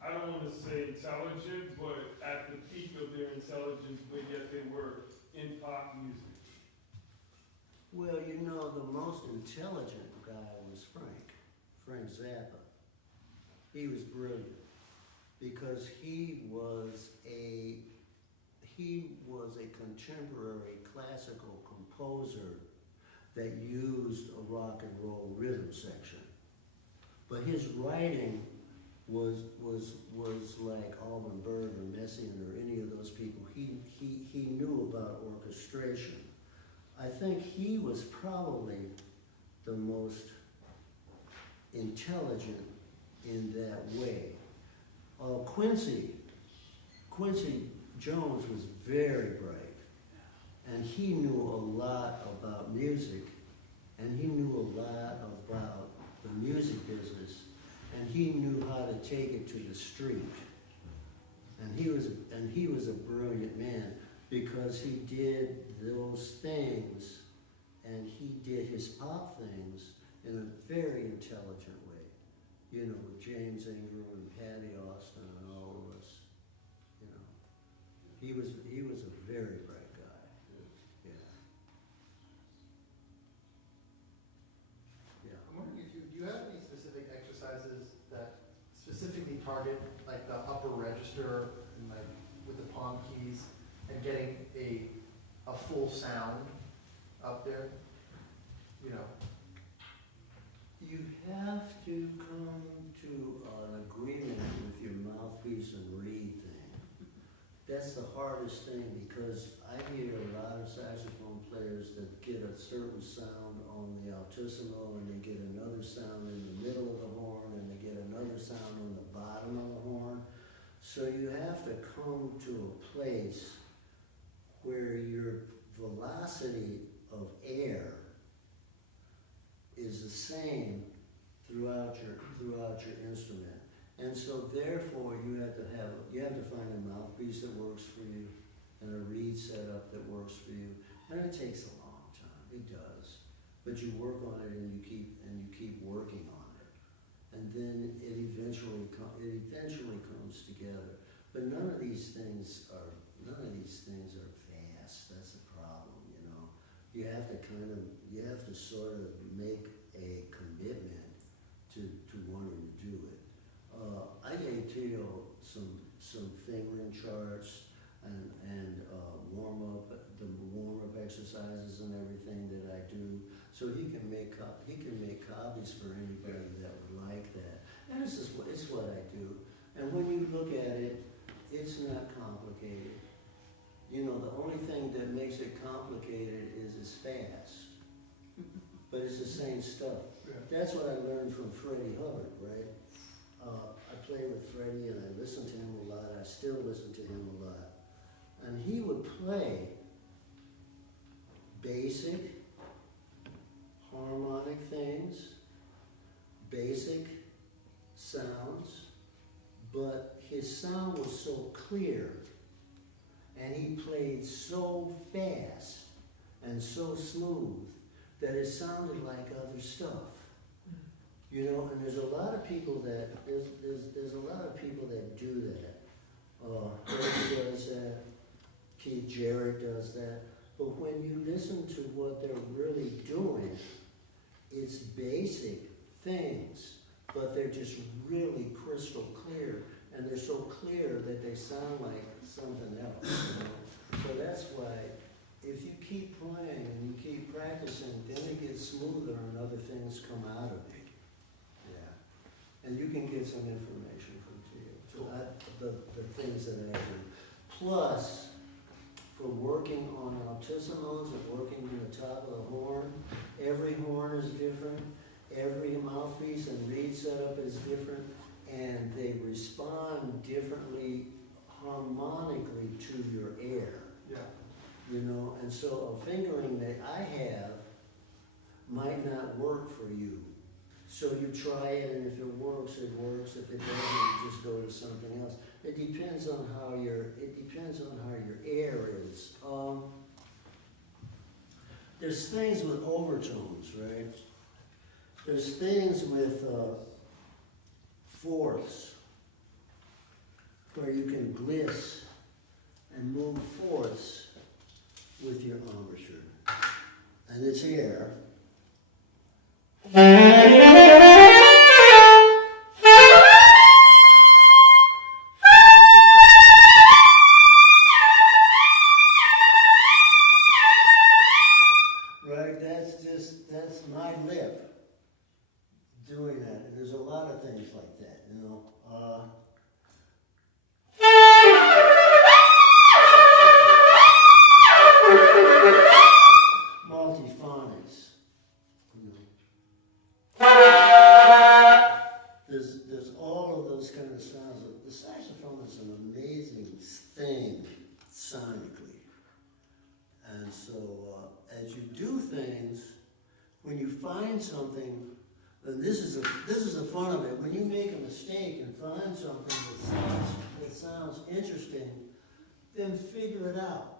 I don't want to say intelligent, but at the peak of their intelligence, but yet they were in pop music? Well, you know, the most intelligent guy was Frank Zappa. He was brilliant because he was a contemporary classical composer that used a rock and roll rhythm section. But his writing was like Alvin Berg or Messiaen or any of those people. He knew about orchestration. I think he was probably the most intelligent in that way. Quincy Jones was very bright, and he knew a lot about music, and he knew a lot about the music business, and he knew how to take it to the street. And he was a brilliant man because he did those things, and he did his pop things in a very intelligent way. You know, with James Ingram and Patty Austin and all of us. You know, he was a very bright guy. Yeah. Yeah. I'm wondering if do you have any specific exercises that specifically target like the upper register and like with the palm keys and getting a full sound up there? You know. You have to come to an agreement with your mouthpiece and reed thing. That's the hardest thing because I hear a lot of saxophone players that get a certain sound on the altissimo and they get another sound in the middle of the horn and they get another sound on the bottom of the horn. So you have to come to a place where your velocity of air is the same throughout your instrument. And so therefore you have to find a mouthpiece that works for you and a reed setup that works for you. And it takes a long time. It does. But you work on it and you keep working on it. And then it eventually comes together. But none of these things are fast. That's the problem, you know. You have to sort of make a commitment to wanting to do it. I gave Teo some fingering charts and warm-up exercises and everything that I do, so he can make copies for anybody that would like that. And it's what I do. And when you look at it, it's not complicated. You know, the only thing that makes it complicated is it's fast. But it's the same stuff. Yeah. That's what I learned from Freddie Hubbard, right? I play with Freddie and I listen to him a lot. I still listen to him a lot. And he would play basic harmonic things, basic sounds, but his sound was so clear and he played so fast and so smooth that it sounded like other stuff. You know, and there's a lot of people that do that. Ernie does that. Keith Jarrett does that. But when you listen to what they're really doing, it's basic things, but they're just really crystal clear, and they're so clear that they sound like something else. You know? So that's why, if you keep playing and you keep practicing, then it gets smoother and other things come out of it. Yeah. And you can get some information from Teo. So the things that I do. Plus, for working on altissimos and working in the top of the horn, every horn is different, every mouthpiece and reed setup is different, and they respond differently harmonically to your air. Yeah. You know, and so a fingering that I have might not work for you. So you try it, and if it works, it works. If it doesn't, you just go to something else. It depends on how your air is. There's things with overtones, right? There's things with fourths where you can gliss and move fourths with your embouchure. And it's here. Right, that's my lip doing that. And there's a lot of things like that, you know. Multiphonics. You know. There's all of those kind of sounds. The saxophone is an amazing thing sonically. And so as you do things, when you find something, and this is the fun of it, when you make a mistake and find something that sounds interesting, then figure it out.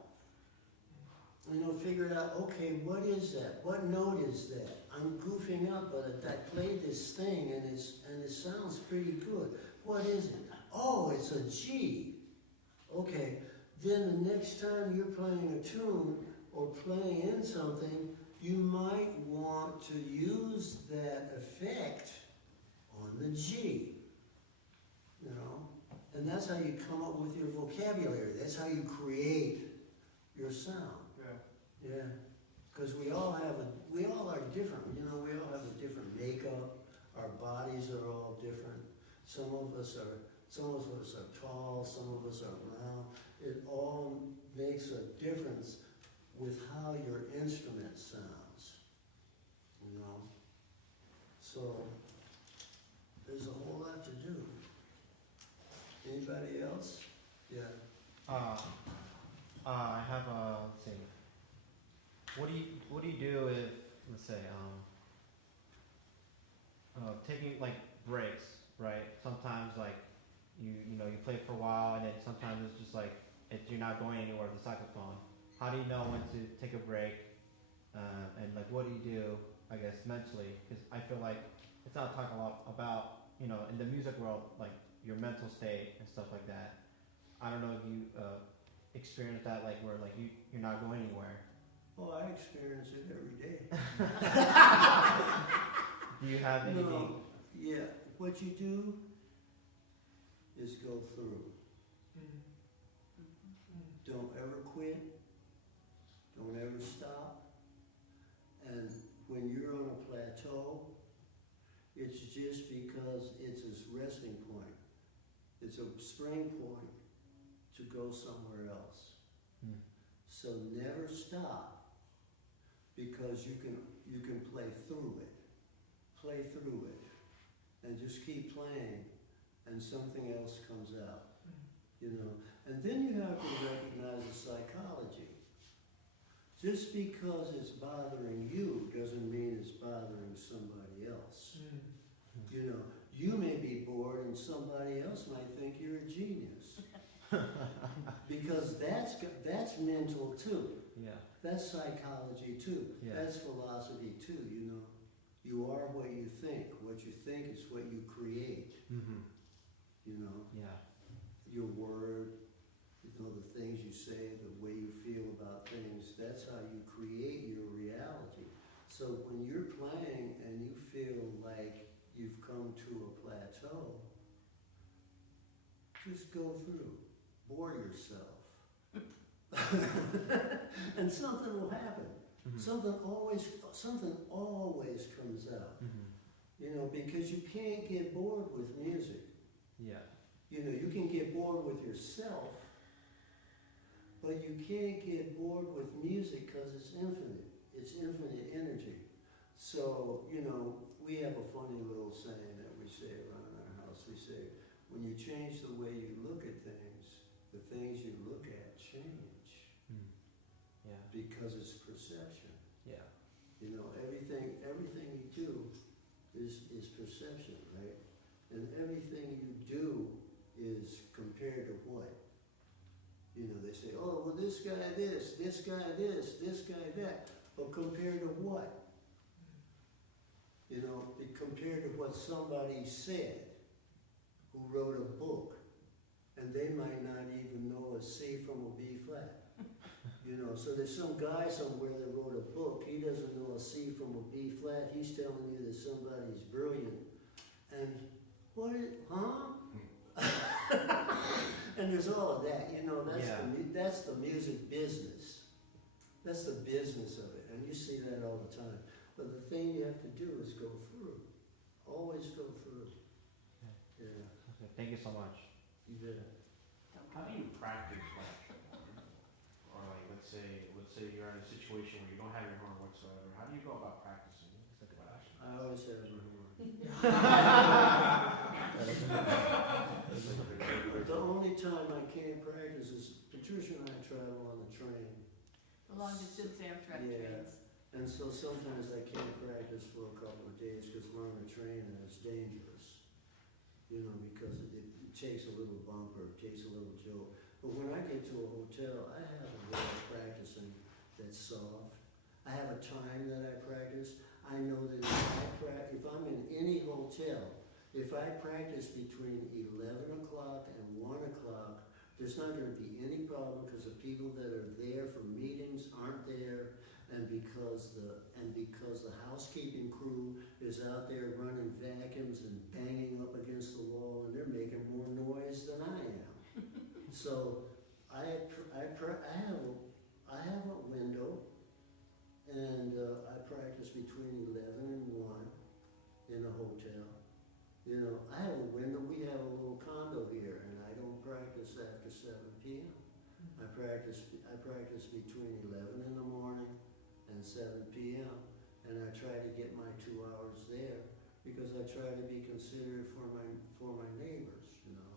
You know, figure it out, okay, what is that? What note is that? I'm goofing up, but I played this thing and it sounds pretty good. What is it? Oh, it's a G. Okay, then the next time you're playing a tune or playing in something, you might want to use that effect on the G. You know? And that's how you come up with your vocabulary. That's how you create your sound. Yeah, because we all are different. You know, we all have a different makeup. Our bodies are all different. Some of us are tall. Some of us are round. It all makes a difference with how your instrument sounds. You know, so there's a whole lot to do. Anybody else? Yeah. I have a, let's see. What do you do if, let's say, taking like breaks, right? Sometimes like you know you play for a while and then sometimes it's just like you're not going anywhere with the saxophone. How do you know when to take a break? And like what do you do, I guess, mentally? Because I feel like it's not talked a lot about, you know, in the music world, like your mental state and stuff like that. I don't know if you experience that, like where like you're not going anywhere. Oh, I experience it every day. Do you have anything? No, yeah. What you do is go through. Don't ever quit. Don't ever stop. And when you're on a plateau, it's just because it's a resting point. It's a spring point to go somewhere else. So never stop. Because you can play through it, and just keep playing, and something else comes out, you know. And then you have to recognize the psychology. Just because it's bothering you doesn't mean it's bothering somebody else. You know, you may be bored, and somebody else might think you're a genius, because that's mental too. Yeah. That's psychology too. Yeah. That's philosophy too, you know. You are what you think. What you think is what you create. Mm-hmm. You know. Yeah. Your word, you know, the things you say, the way you feel about things, that's how you create your reality. So when you're playing and you feel like you've come to a plateau, just go through. Bore yourself. And something will happen. Mm-hmm. Something always comes out. Mm-hmm. You know, because you can't get bored with music. Yeah. You know, you can get bored with yourself, but you can't get bored with music because it's infinite. It's infinite energy. So, you know, we have a funny little saying that we say around our house. We say, when you change the way you look at things, the things you look at change. Yeah. Because it's perception. Yeah. You know, everything you do is perception, right? And everything you do is compared to what? You know, they say, oh, well, this guy this guy this guy that. But compared to what? You know, compared to what somebody said who wrote a book. And they might not even know a C from a B flat. You know, so there's some guy somewhere that wrote a book. He doesn't know a C from a B flat. He's telling you that somebody's brilliant. And what is, huh? And there's all of that. You know, that's the music business. That's the business of it. And you see that all the time. But the thing you have to do is go through. Always go through. Yeah. Thank you so much. You bet. How do you practice like, or like let's say you're in a situation where you don't have your horn whatsoever. How do you go about practicing? I always have my horn. The only time I can't practice is Patricia and I travel on the train. The long distance Amtrak Yeah. trains. And so sometimes I can't practice for a couple of days because we're on a train and it's dangerous. You know, because it takes a little bumper, it takes a little jolt. But when I get to a hotel, I have a way of practicing that's soft. I have a time that I practice. I know that if I'm in any hotel, if I practice between 11 o'clock and 1 o'clock, there's not going to be any problem because the people that are there for meetings aren't there, and because the housekeeping crew is out there running vacuums and banging up against the wall, and they're making more noise than I am. So I have a window, and I practice between 11 and 1 in a hotel. You know, I have a window. We have a little condo here, and I don't practice after 7 p.m. I practice between 11 in the morning and 7 p.m. and I try to get my 2 hours there because I try to be considerate for my neighbors, you know.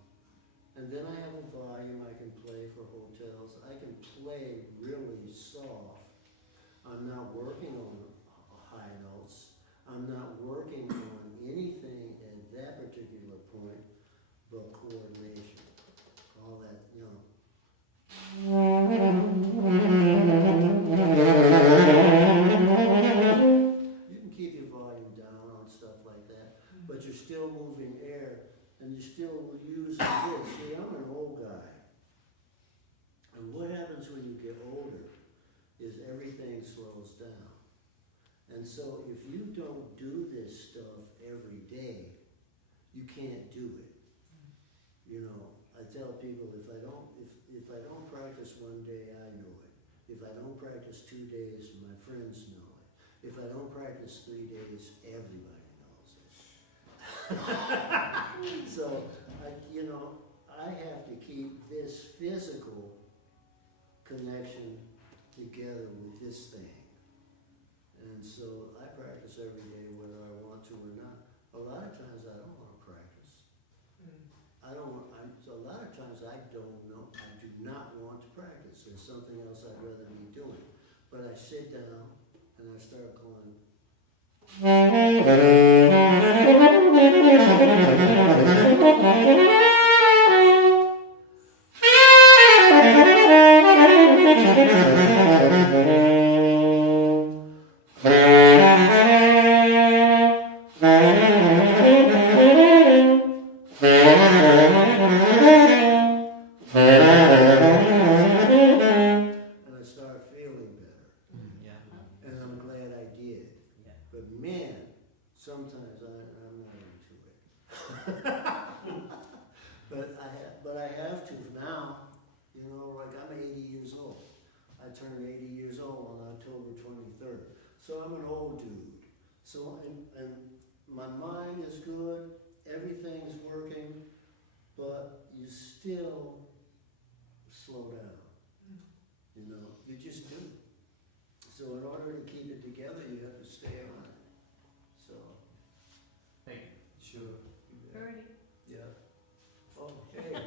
And then I have a volume I can play for hotels. I can play really soft. I'm not working on high notes. I'm not working on anything at that particular point but coordination. All that, you know. You can keep your volume down on stuff like that, but you're still moving air and you're still using this. See, I'm an old guy. And what happens when you get older is everything slows down. And so if you don't do this stuff every day, you can't do it. You know, I tell people if I don't practice one day, I know it. If I don't practice 2 days, my friends know it. If I don't practice 3 days, everybody knows it. So, I have to keep this physical connection together with this thing. And so I practice every day whether I want to or not. A lot of times I don't want to practice. A lot of times I don't know, I do not want to practice. There's something else I'd rather be doing. But I sit down and I start going. And I start feeling better. Yeah. And I'm glad I did. But man, sometimes I'm not into it. but I have to now. You know, like I'm 80 years old. I turned 80 years old on October 23rd. So I'm an old dude. So, and my mind is good, everything's working, but you still slow down. You know, you just do. So in order to keep it together, you have to stay on it. So. Thank you. Sure. Ernie, Yeah. Oh, hey. Hey,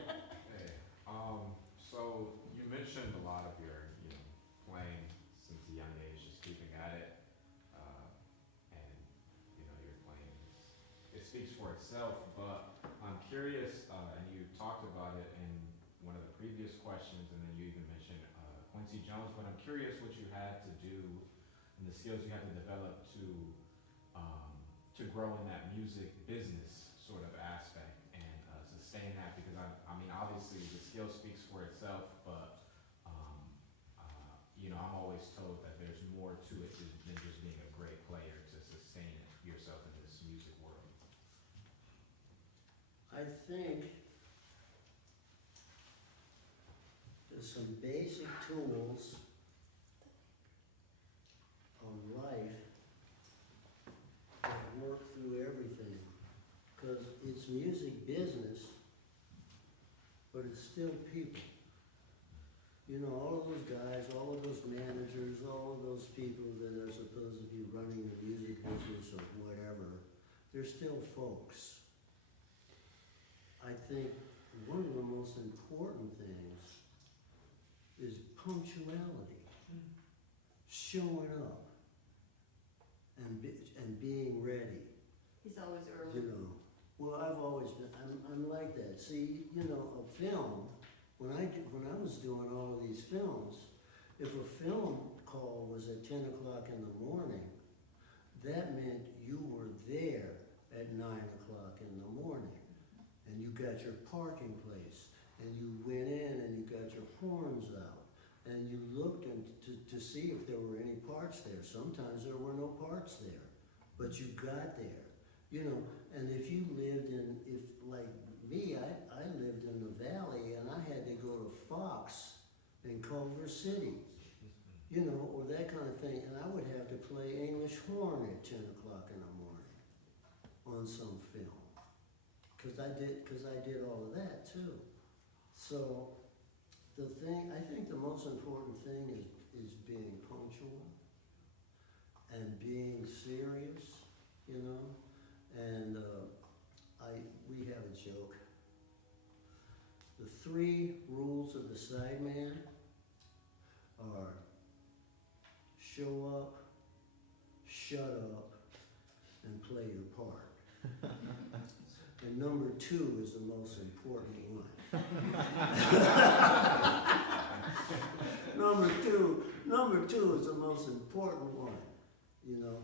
so you mentioned a lot of your, playing since a young age, just keeping at it, and your playing. It speaks for itself, but I'm curious, and you talked about it in one of the previous questions, and then you even mentioned Quincy Jones. But I'm curious what you had to do and the skills you had to develop to grow in that music business sort of aspect and sustain that, because I mean obviously the skill speaks for itself, but I'm always told that there's more to it than just being a great player to sustain yourself in this music world. I think there's some basic tools of life that work through everything. Because it's music business, but it's still people. You know, all of those guys, all of those managers, all of those people that are supposed to be running the music business or whatever, they're still folks. I think one of the most important things is punctuality, showing up, and being ready. He's always You early. know, well, I've always been. I'm like that. See, you know, a film. When I was doing all of these films, if a film call was at 10 o'clock in the morning, that meant you were there at 9 o'clock in the morning, and you got your parking place, and you went in and you got your horns out, and you looked to see if there were any parts there. Sometimes there were no parts there, but you got there. You know, and if you lived in, like me, I lived in the valley, and I had to go to Fox in Culver City, you know, or that kind of thing, and I would have to play English horn at 10 o'clock in the morning on some film, because I did all of that too. So I think the most important thing is being punctual and being serious, you know. And we have a joke. The 3 rules of the sideman are show up, shut up, and play your part. And number 2 is the most important one. Number two is the most important one, you know.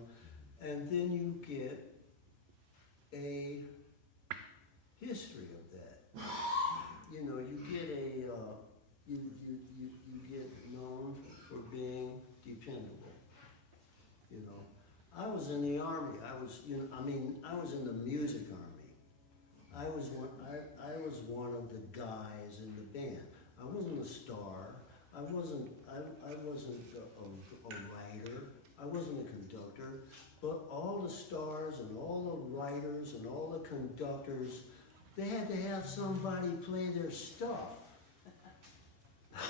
And then you get a history of that. You know, you get you get known for being dependable. You know, I was in the army. I was in the music army. I was one of the guys in the band. I wasn't a star. I wasn't a writer. I wasn't a conductor. But all the stars and all the writers and all the conductors, they had to have somebody play their stuff.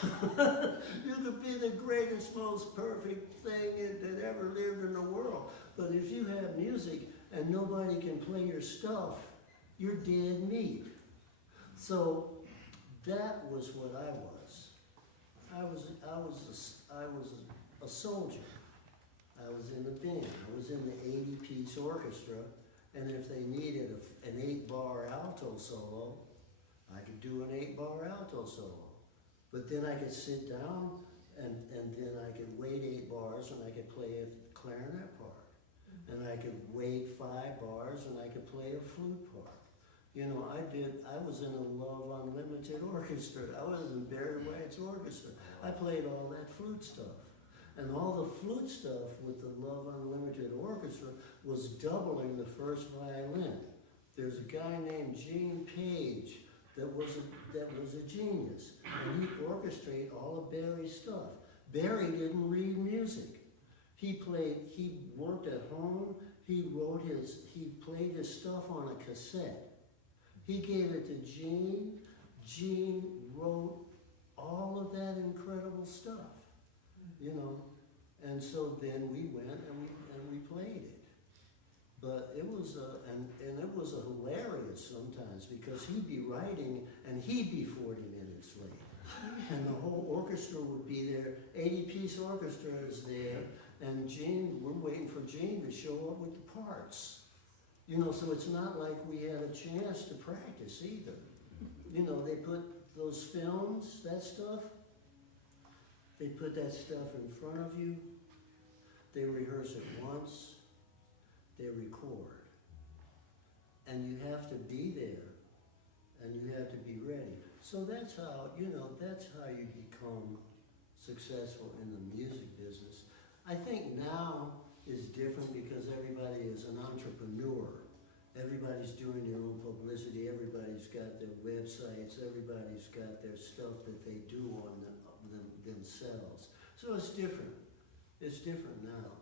You could be the greatest, most perfect thing that ever lived in the world. But if you have music and nobody can play your stuff, you're dead meat. So that was what I was. I was a soldier. I was in the band. I was in the 80-piece orchestra, and if they needed an 8-bar alto solo, I could do an 8-bar alto solo. But then I could sit down, and then I could wait 8 bars, and I could play a clarinet part. And I could wait 5 bars, and I could play a flute part. You know, I was in a Love Unlimited orchestra. I was in Barry White's orchestra. I played all that flute stuff. And all the flute stuff with the Love Unlimited orchestra was doubling the first violin. There's a guy named Gene Page that was a genius, and he orchestrated all of Barry's stuff. Barry didn't read music. He worked at home. He played his stuff on a cassette. He gave it to Gene. Gene wrote all of that incredible stuff, you know. And so then we went and we played it. But it was it was hilarious sometimes, because he'd be writing and he'd be 40 minutes late. And the whole orchestra would be there. 80-piece orchestra is there, and we're waiting for Gene to show up with the parts. You know, so it's not like we had a chance to practice either. You know, they put those films, that stuff, they put that stuff in front of you. They rehearse it once. They record. And you have to be there, and you have to be ready. So that's how you become successful in the music business. I think now is different because everybody is an entrepreneur. Everybody's doing their own publicity. Everybody's got their websites. Everybody's got their stuff that they do on themselves. So it's different. It's different now.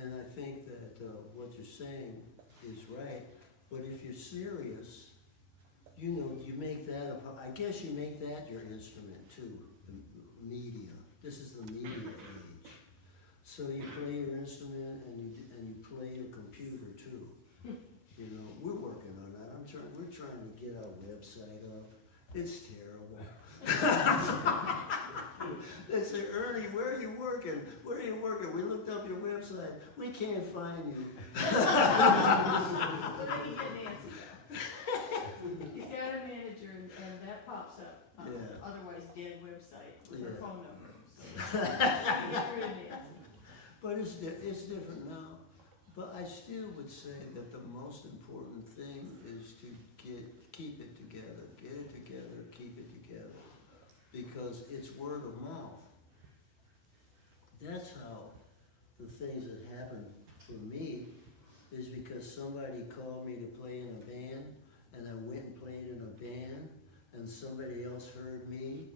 And I think that what you're saying is right. But if you're serious, you know, you make that, I guess you make that your instrument too, the media. This is the media age. So you play your instrument and you play your computer too. You know, we're working on that. We're trying to get our website up. It's terrible. They say, Ernie, where are you working? Where are you working? We looked up your website. We can't find you. But then you get Nancy though. He's got a manager and that pops up, Yeah. otherwise dead website with her Yeah. phone number. So, you get rid of Nancy. But it's different now. But I still would say that the most important thing is to keep it together. Get it together, keep it together. Because it's word of mouth. That's how the things that happen for me is because somebody called me to play in a band, and I went and played in a band, and somebody else heard me,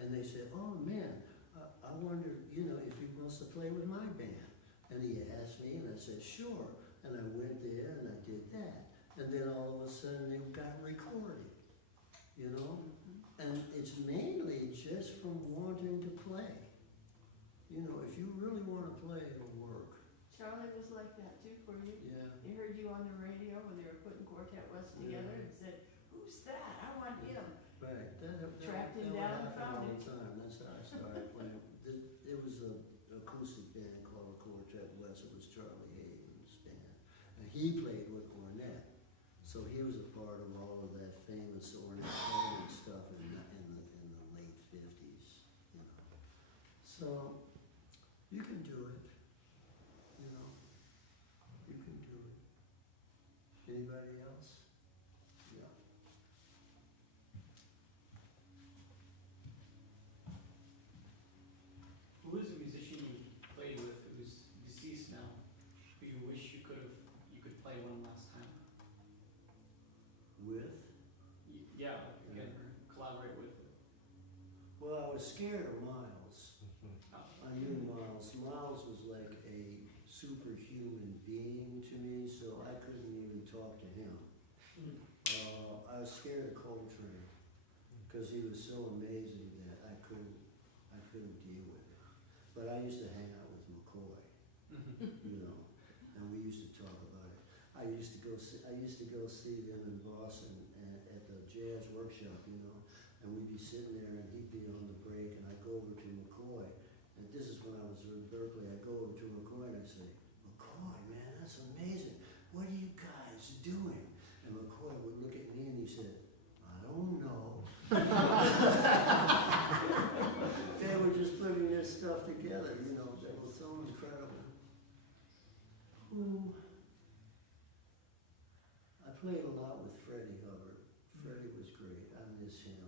and they said, oh man, I wonder, you know, if he wants to play with my band. And he asked me, and I said, sure. And I went there, and I did that. And then all of a sudden, they got recorded, you know? And it's mainly just from wanting to play. You know, if you really want to play, it'll work. Charlie was like that too for you. Yeah. He heard you on the radio when they were putting Quartet West together and said, who's that? I want him. Right. That Tracked him would down and happen found all him. the time. That's how I started playing. It was an acoustic band called Quartet West. It was Charlie Hayden's band. And he played with Ornette. So he was a part of all of that famous Ornette Coleman stuff in the late 50s. You know. So you can do it. You know. You can do it. Anybody else? Yeah. Who is a musician you played with who's deceased now, who you wish you could play one last time? With? Yeah, like again, or collaborate with. Well, I was scared of Miles. Oh. I knew Miles. Miles was like a superhuman being to me, so I couldn't even talk to him. I was scared of Coltrane because he was so amazing that I couldn't deal with it. But I used to hang out with McCoy, you know, and we used to talk about it. I used to go see them in Boston at the jazz workshop, you know, and we'd be sitting there and he'd be on the break, and I'd go over to McCoy, and this is when I was in Berkeley. I'd go over to McCoy and I'd say, McCoy, man, that's amazing. What are you guys doing? And McCoy would look at me and he said, I don't know. They were just putting this stuff together, you know, that was so incredible. Ooh. I played a lot with Freddie Hubbard. Freddie was great. I miss him.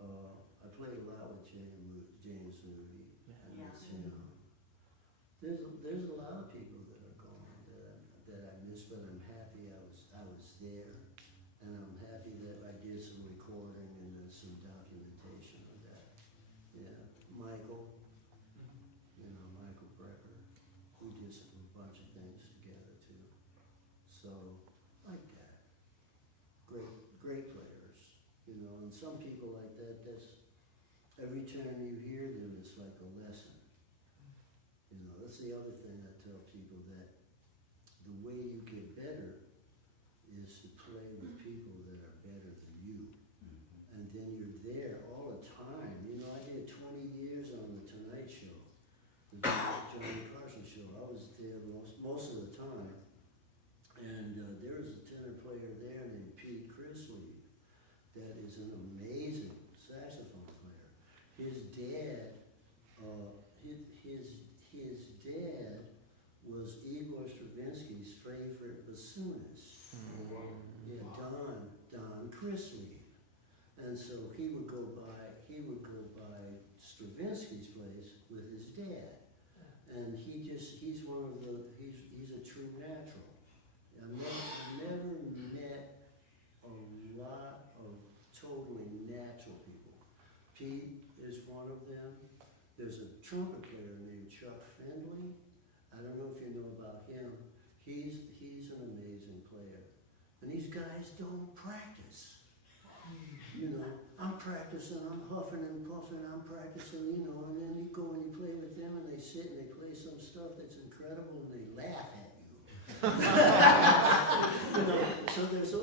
I played a lot with James Moody. I miss him. There's a lot of people that are gone that I miss, but I'm happy I was there, and I'm happy that I did some recording and then some documentation of that. Yeah, Michael, you know, Michael Brecker, we did a bunch of things together too. So, like that. Great players, you know, and some people like that, that's, every time you hear them, it's like a lesson. You know, that's the other thing I tell people, that the way you get better is to play with people that are better than you. And then you're there all the time. You know, I did 20 years on The Tonight Show, the Johnny Carson show. I was there most of the time. And there was a tenor player there named Pete Chrisley that is an amazing saxophone player. His dad, his dad was Igor Stravinsky's favorite bassoonist. Yeah, Don Chrisley. And so he would go by Stravinsky's place with his dad. And he's a true natural. I've never met a lot of totally natural people. Pete is one of them. There's a trumpet player named Chuck Findley. I don't know if you know about him. He's an amazing player. And these guys don't practice. You know, I'm practicing, I'm huffing and puffing, I'm practicing, you know, and then you go and you play with them and they sit and they play some stuff that's incredible and they laugh at you. You know, so there's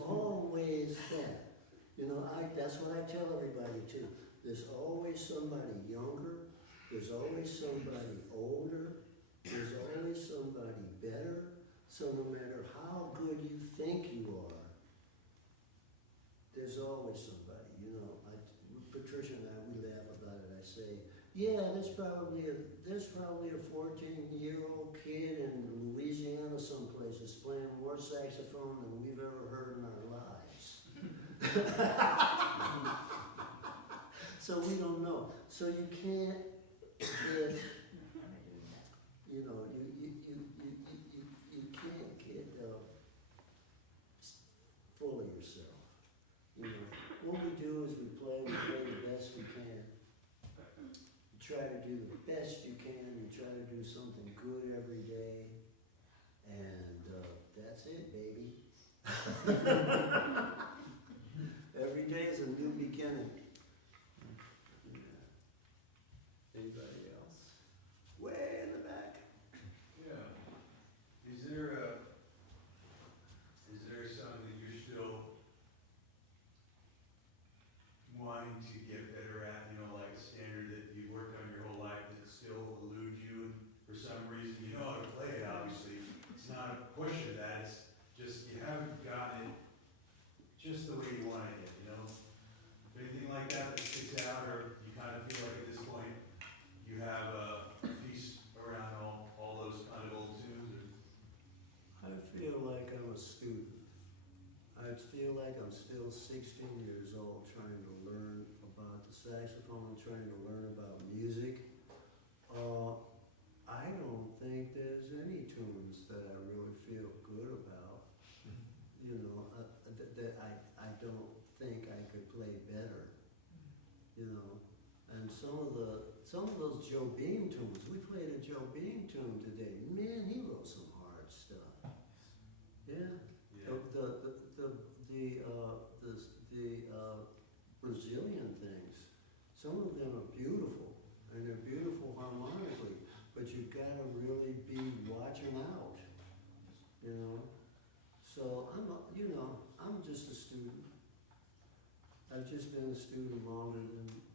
always that. You know, that's what I tell everybody too. There's always somebody younger, there's always somebody older, there's always somebody better. So no matter how good you think you are, there's always somebody, you know. Patricia and I, we laugh about it. I say, yeah, there's probably a 14-year-old kid in Louisiana someplace that's playing more saxophone than we've ever heard in our lives. So we don't know. So you can't get, you know, you can't get full of yourself. You know, what we do is we play the best we can. You try to do the best you can. You try to do something good every day. And that's it, baby. Every day is a new beginning. Yeah. Anybody else? Way in the back. Yeah. Is there something that you're still wanting to get better at, you know, like a standard that you've worked on your whole life that still eludes you, and for some reason you know how to play it, obviously. It's not a push of that, it's just you haven't gotten it just the way you wanted it, you know? Anything like that that sticks out, or you kind of feel like at this point you have a piece around all those kind of old tunes? Or? I feel like I'm a student. I feel like I'm still 16 years old trying to learn about the saxophone, trying to learn about music. I don't think there's any tunes that I really feel good about. You know, that I don't think I could play better. You know, and some of those Joe Beam tunes, we played a Joe Beam tune today. Man, he wrote some hard stuff. Yeah. The Brazilian things, some of them are beautiful, and they're beautiful harmonically, but you've got to really be watching out, you know. So I'm just a student. I've just been a student longer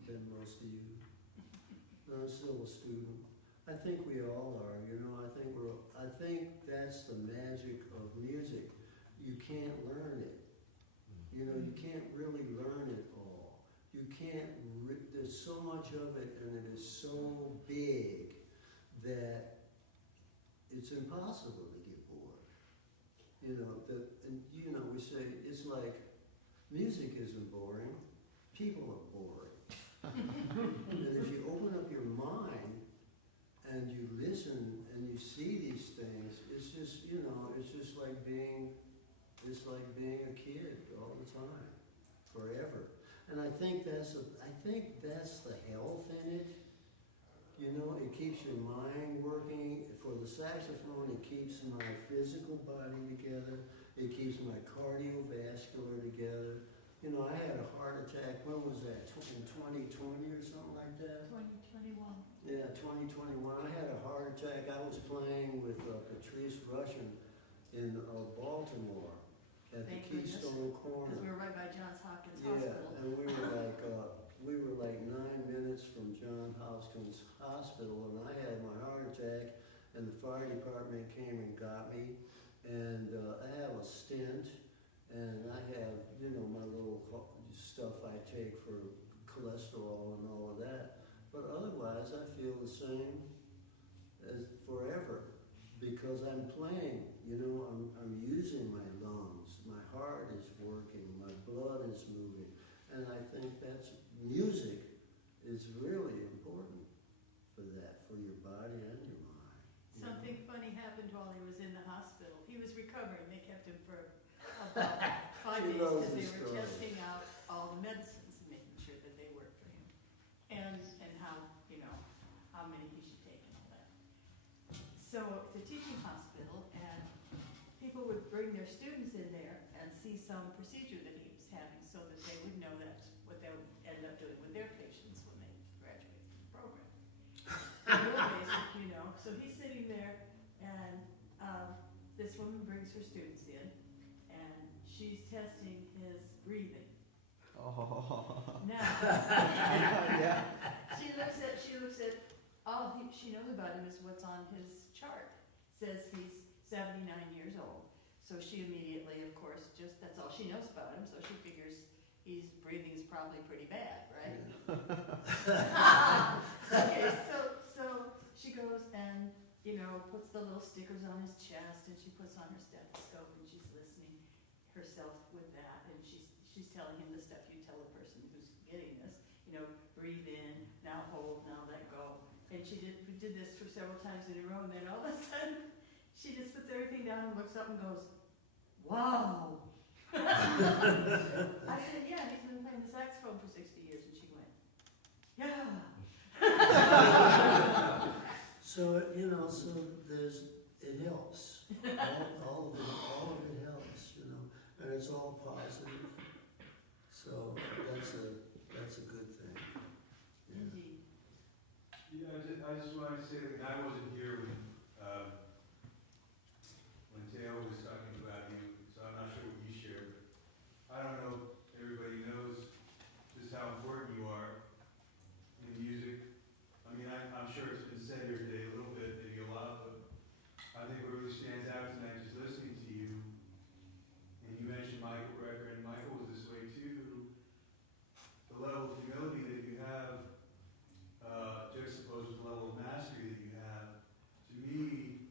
than most of you. I'm still a student. I think we all are, you know. I think that's the magic of music. You can't learn it. You know, you can't really learn it all. You can't, there's so much of it, and it is so big that it's impossible to get bored. You know, we say, it's like, music isn't boring, people are boring. And if you open up your mind, and you listen, and you see these things, it's just, you know, it's just like being a kid all the time, forever. And I think that's the health in it. You know, it keeps your mind working. For the saxophone, it keeps my physical body together. It keeps my cardiovascular together. You know, I had a heart attack, when was that, in 2020 or something like that? 2021. Yeah, 2021. I had a heart attack. I was playing with Patrice Rushen in Baltimore at the Thank goodness. Keystone Corner. Because we were right by Johns Hopkins Yeah, Hospital. and we were like 9 minutes from Johns Hopkins Hospital, and I had my heart attack, and the fire department came and got me, and I have a stent, and I have, you know, my little stuff I take for cholesterol and all of that. But otherwise, I feel the same as forever because I'm playing. You know, I'm using my lungs. My heart is working. My blood is moving. And I think that's music is really important for that, for your body and your mind. Something funny happened while he was in the hospital. He was recovering. They kept him for about 5 She days knows because the they were story. testing out all the medicines and making sure that they worked for him. And how, you know, how many he should take and all that. So it's a teaching hospital, and people would bring their students in there, see some procedure that he was having so that they would know that's what they would end up doing with their patients when they graduate from the program. Real basic, you know. So he's sitting there, and this woman brings her students in, and she's testing his breathing. Oh. Now, Yeah. she looks at all she knows about him is what's on his chart. Says he's 79 years old. So she immediately, of course, that's all she knows about him. So she figures his breathing is probably pretty bad, right? Okay, so she goes and, you know, puts the little stickers on his chest, and she puts on her stethoscope, and she's listening herself with that, and she's telling him the stuff you tell a person who's getting this, you know, breathe in, now hold, now let go. And we did this for several times in a row, and then all of a sudden, she just puts everything down and looks up and goes, "Wow." I said, "Yeah, he's been playing the saxophone for 60 years," and she went, "Yeah." So, you know, it helps. All of it helps, you know, and it's all positive. So that's a good thing. Yeah. Indeed. Yeah, I just wanted to say that I wasn't here when Teo was talking about you, so I'm not sure what you shared, but I don't know if everybody knows just how important you are in music. I mean, I'm sure it's been said here today a little bit, maybe a lot, but I think what really stands out tonight just listening to you, and you mentioned Michael Brecker, and Michael was this way too, the level of humility that you have, juxtaposed with the level of mastery that you have. To me,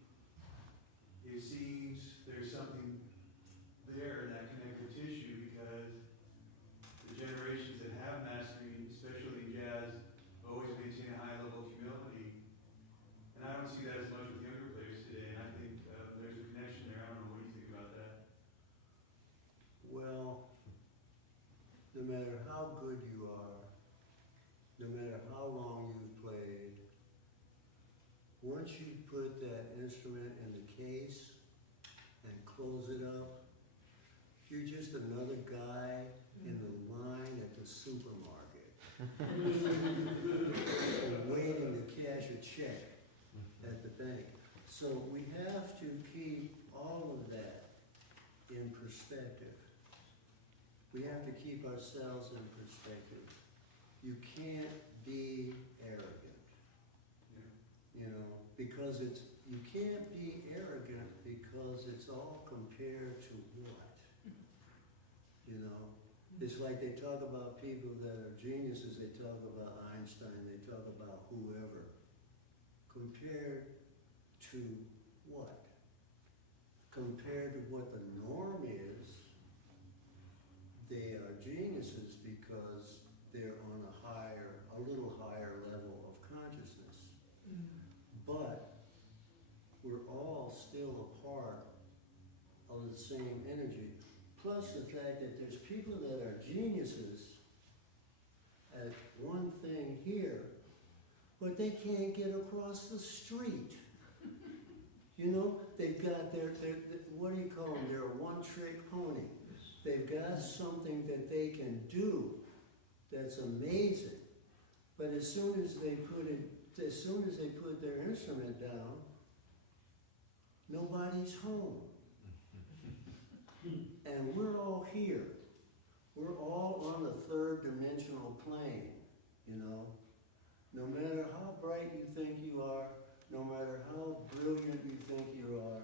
it seems there's something there in that connective tissue, because the generations that have mastery, especially in jazz, always maintain a high level of humility. And I don't see that as much with younger players today, and I think there's a connection there. I don't know, what do you think about that? Well, no matter how good you are, no matter how long you've played, once you put that instrument in the case and close it up, you're just another guy in the line at the supermarket, waiting to cash a check at the bank. So we have to keep all of that in perspective. We have to keep ourselves in perspective. You can't be arrogant, you know, because you can't be arrogant because it's all compared to what? You know, it's like they talk about people that are geniuses, they talk about Einstein, they talk about whoever. Compared to what? Compared to what the norm is, they are geniuses because they're on a little higher level of consciousness. But we're all still a part of the same energy. Plus the fact that there's people that are geniuses at one thing here, but they can't get across the street. You know, they've got their what do you call them? They're a one-trick pony. They've got something that they can do that's amazing. But as soon as they put their instrument down, nobody's home. And we're all here. We're all on the third dimensional plane, you know. No matter how bright you think you are, no matter how brilliant you think you are,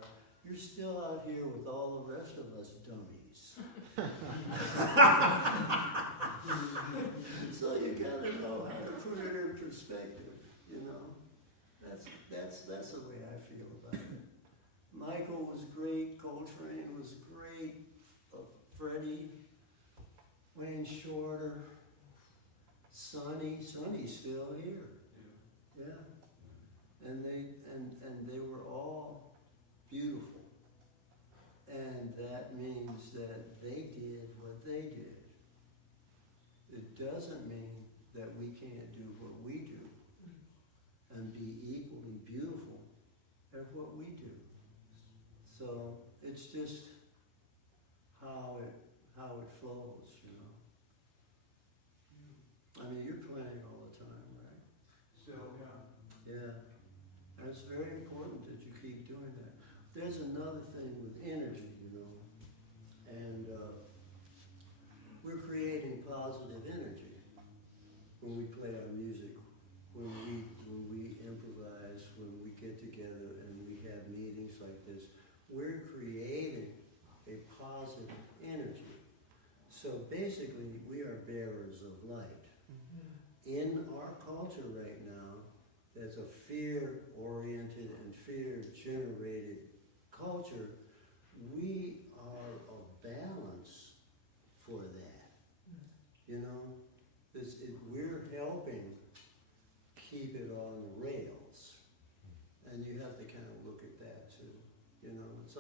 you're still out here with all the rest of us dummies. So you gotta know how to put it in perspective, you know. That's the way I feel about it. Michael was great, Coltrane was great, Freddie, Wayne Shorter, Sonny's still here. Yeah. And they were all beautiful. And that means that they did what they did. It doesn't mean that we can't do what we do and be equally beautiful at what we do. So it's just how it flows, you know. I mean, you're playing all the time, right? Still, yeah. Yeah, and it's very important that you keep doing that. There's another thing with energy, you know, and we're creating positive energy when we play our music, when we improvise, when we get together and we have meetings like this. We're creating a positive energy. So basically, we are bearers of light. In our culture right now, that's a fear-oriented and fear-generated culture. We are a balance for that. You know, we're helping keep it on the rails, and you have to kind of look at that too. You know, it's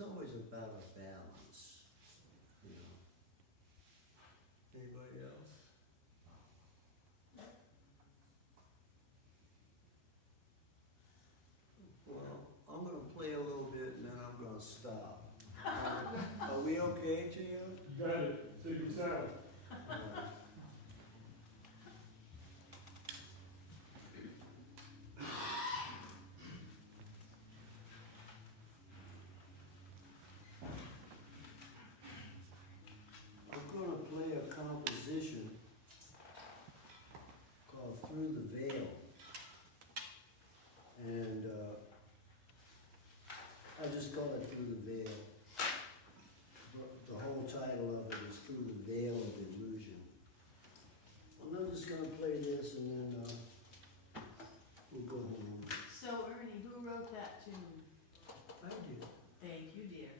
always about a balance. You know. Anybody else? Well, I'm gonna play a little bit and then I'm gonna stop. Are we okay to you? Got it, take your time. I'm gonna play a composition called Through the Veil. And I just call it Through the Veil. The whole title of it is Through the Veil of Illusion. And I'm just gonna play this and then we'll go home. So Ernie, who wrote that tune? I did. Thank you, dear.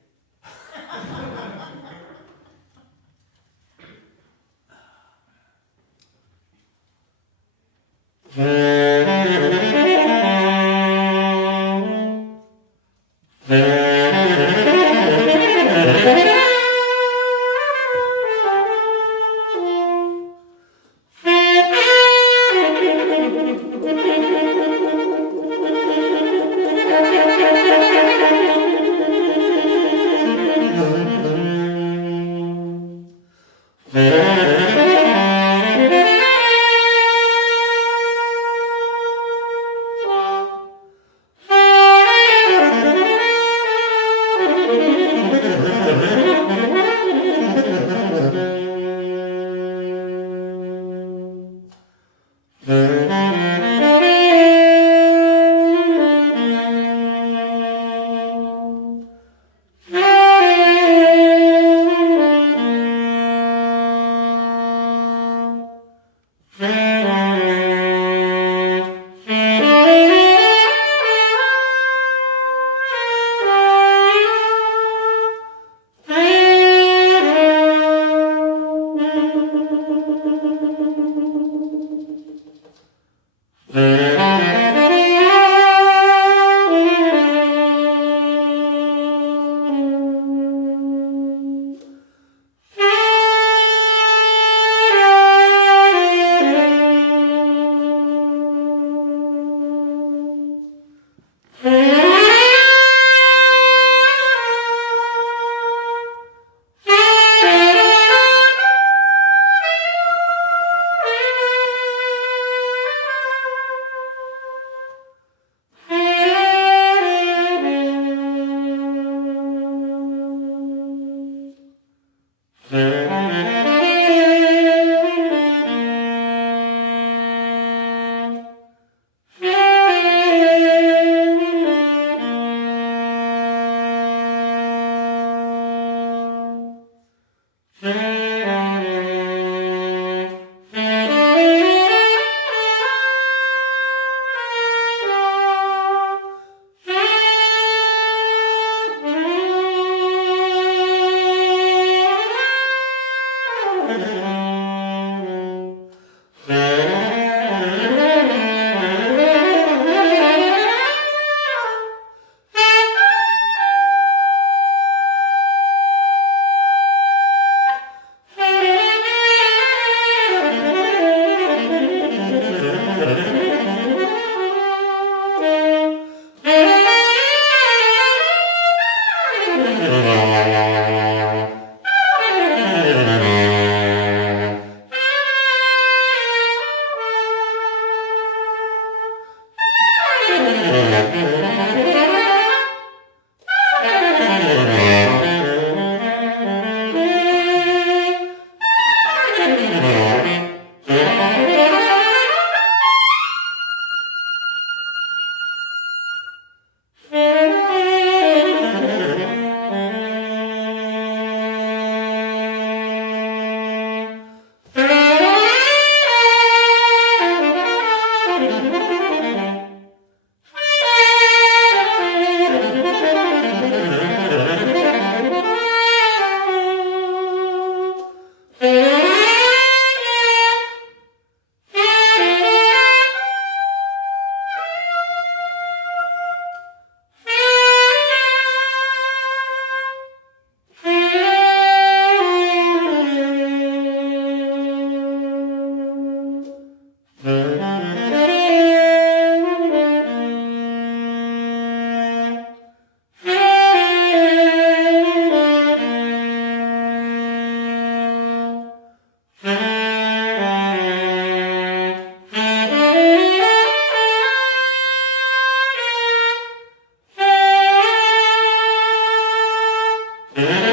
So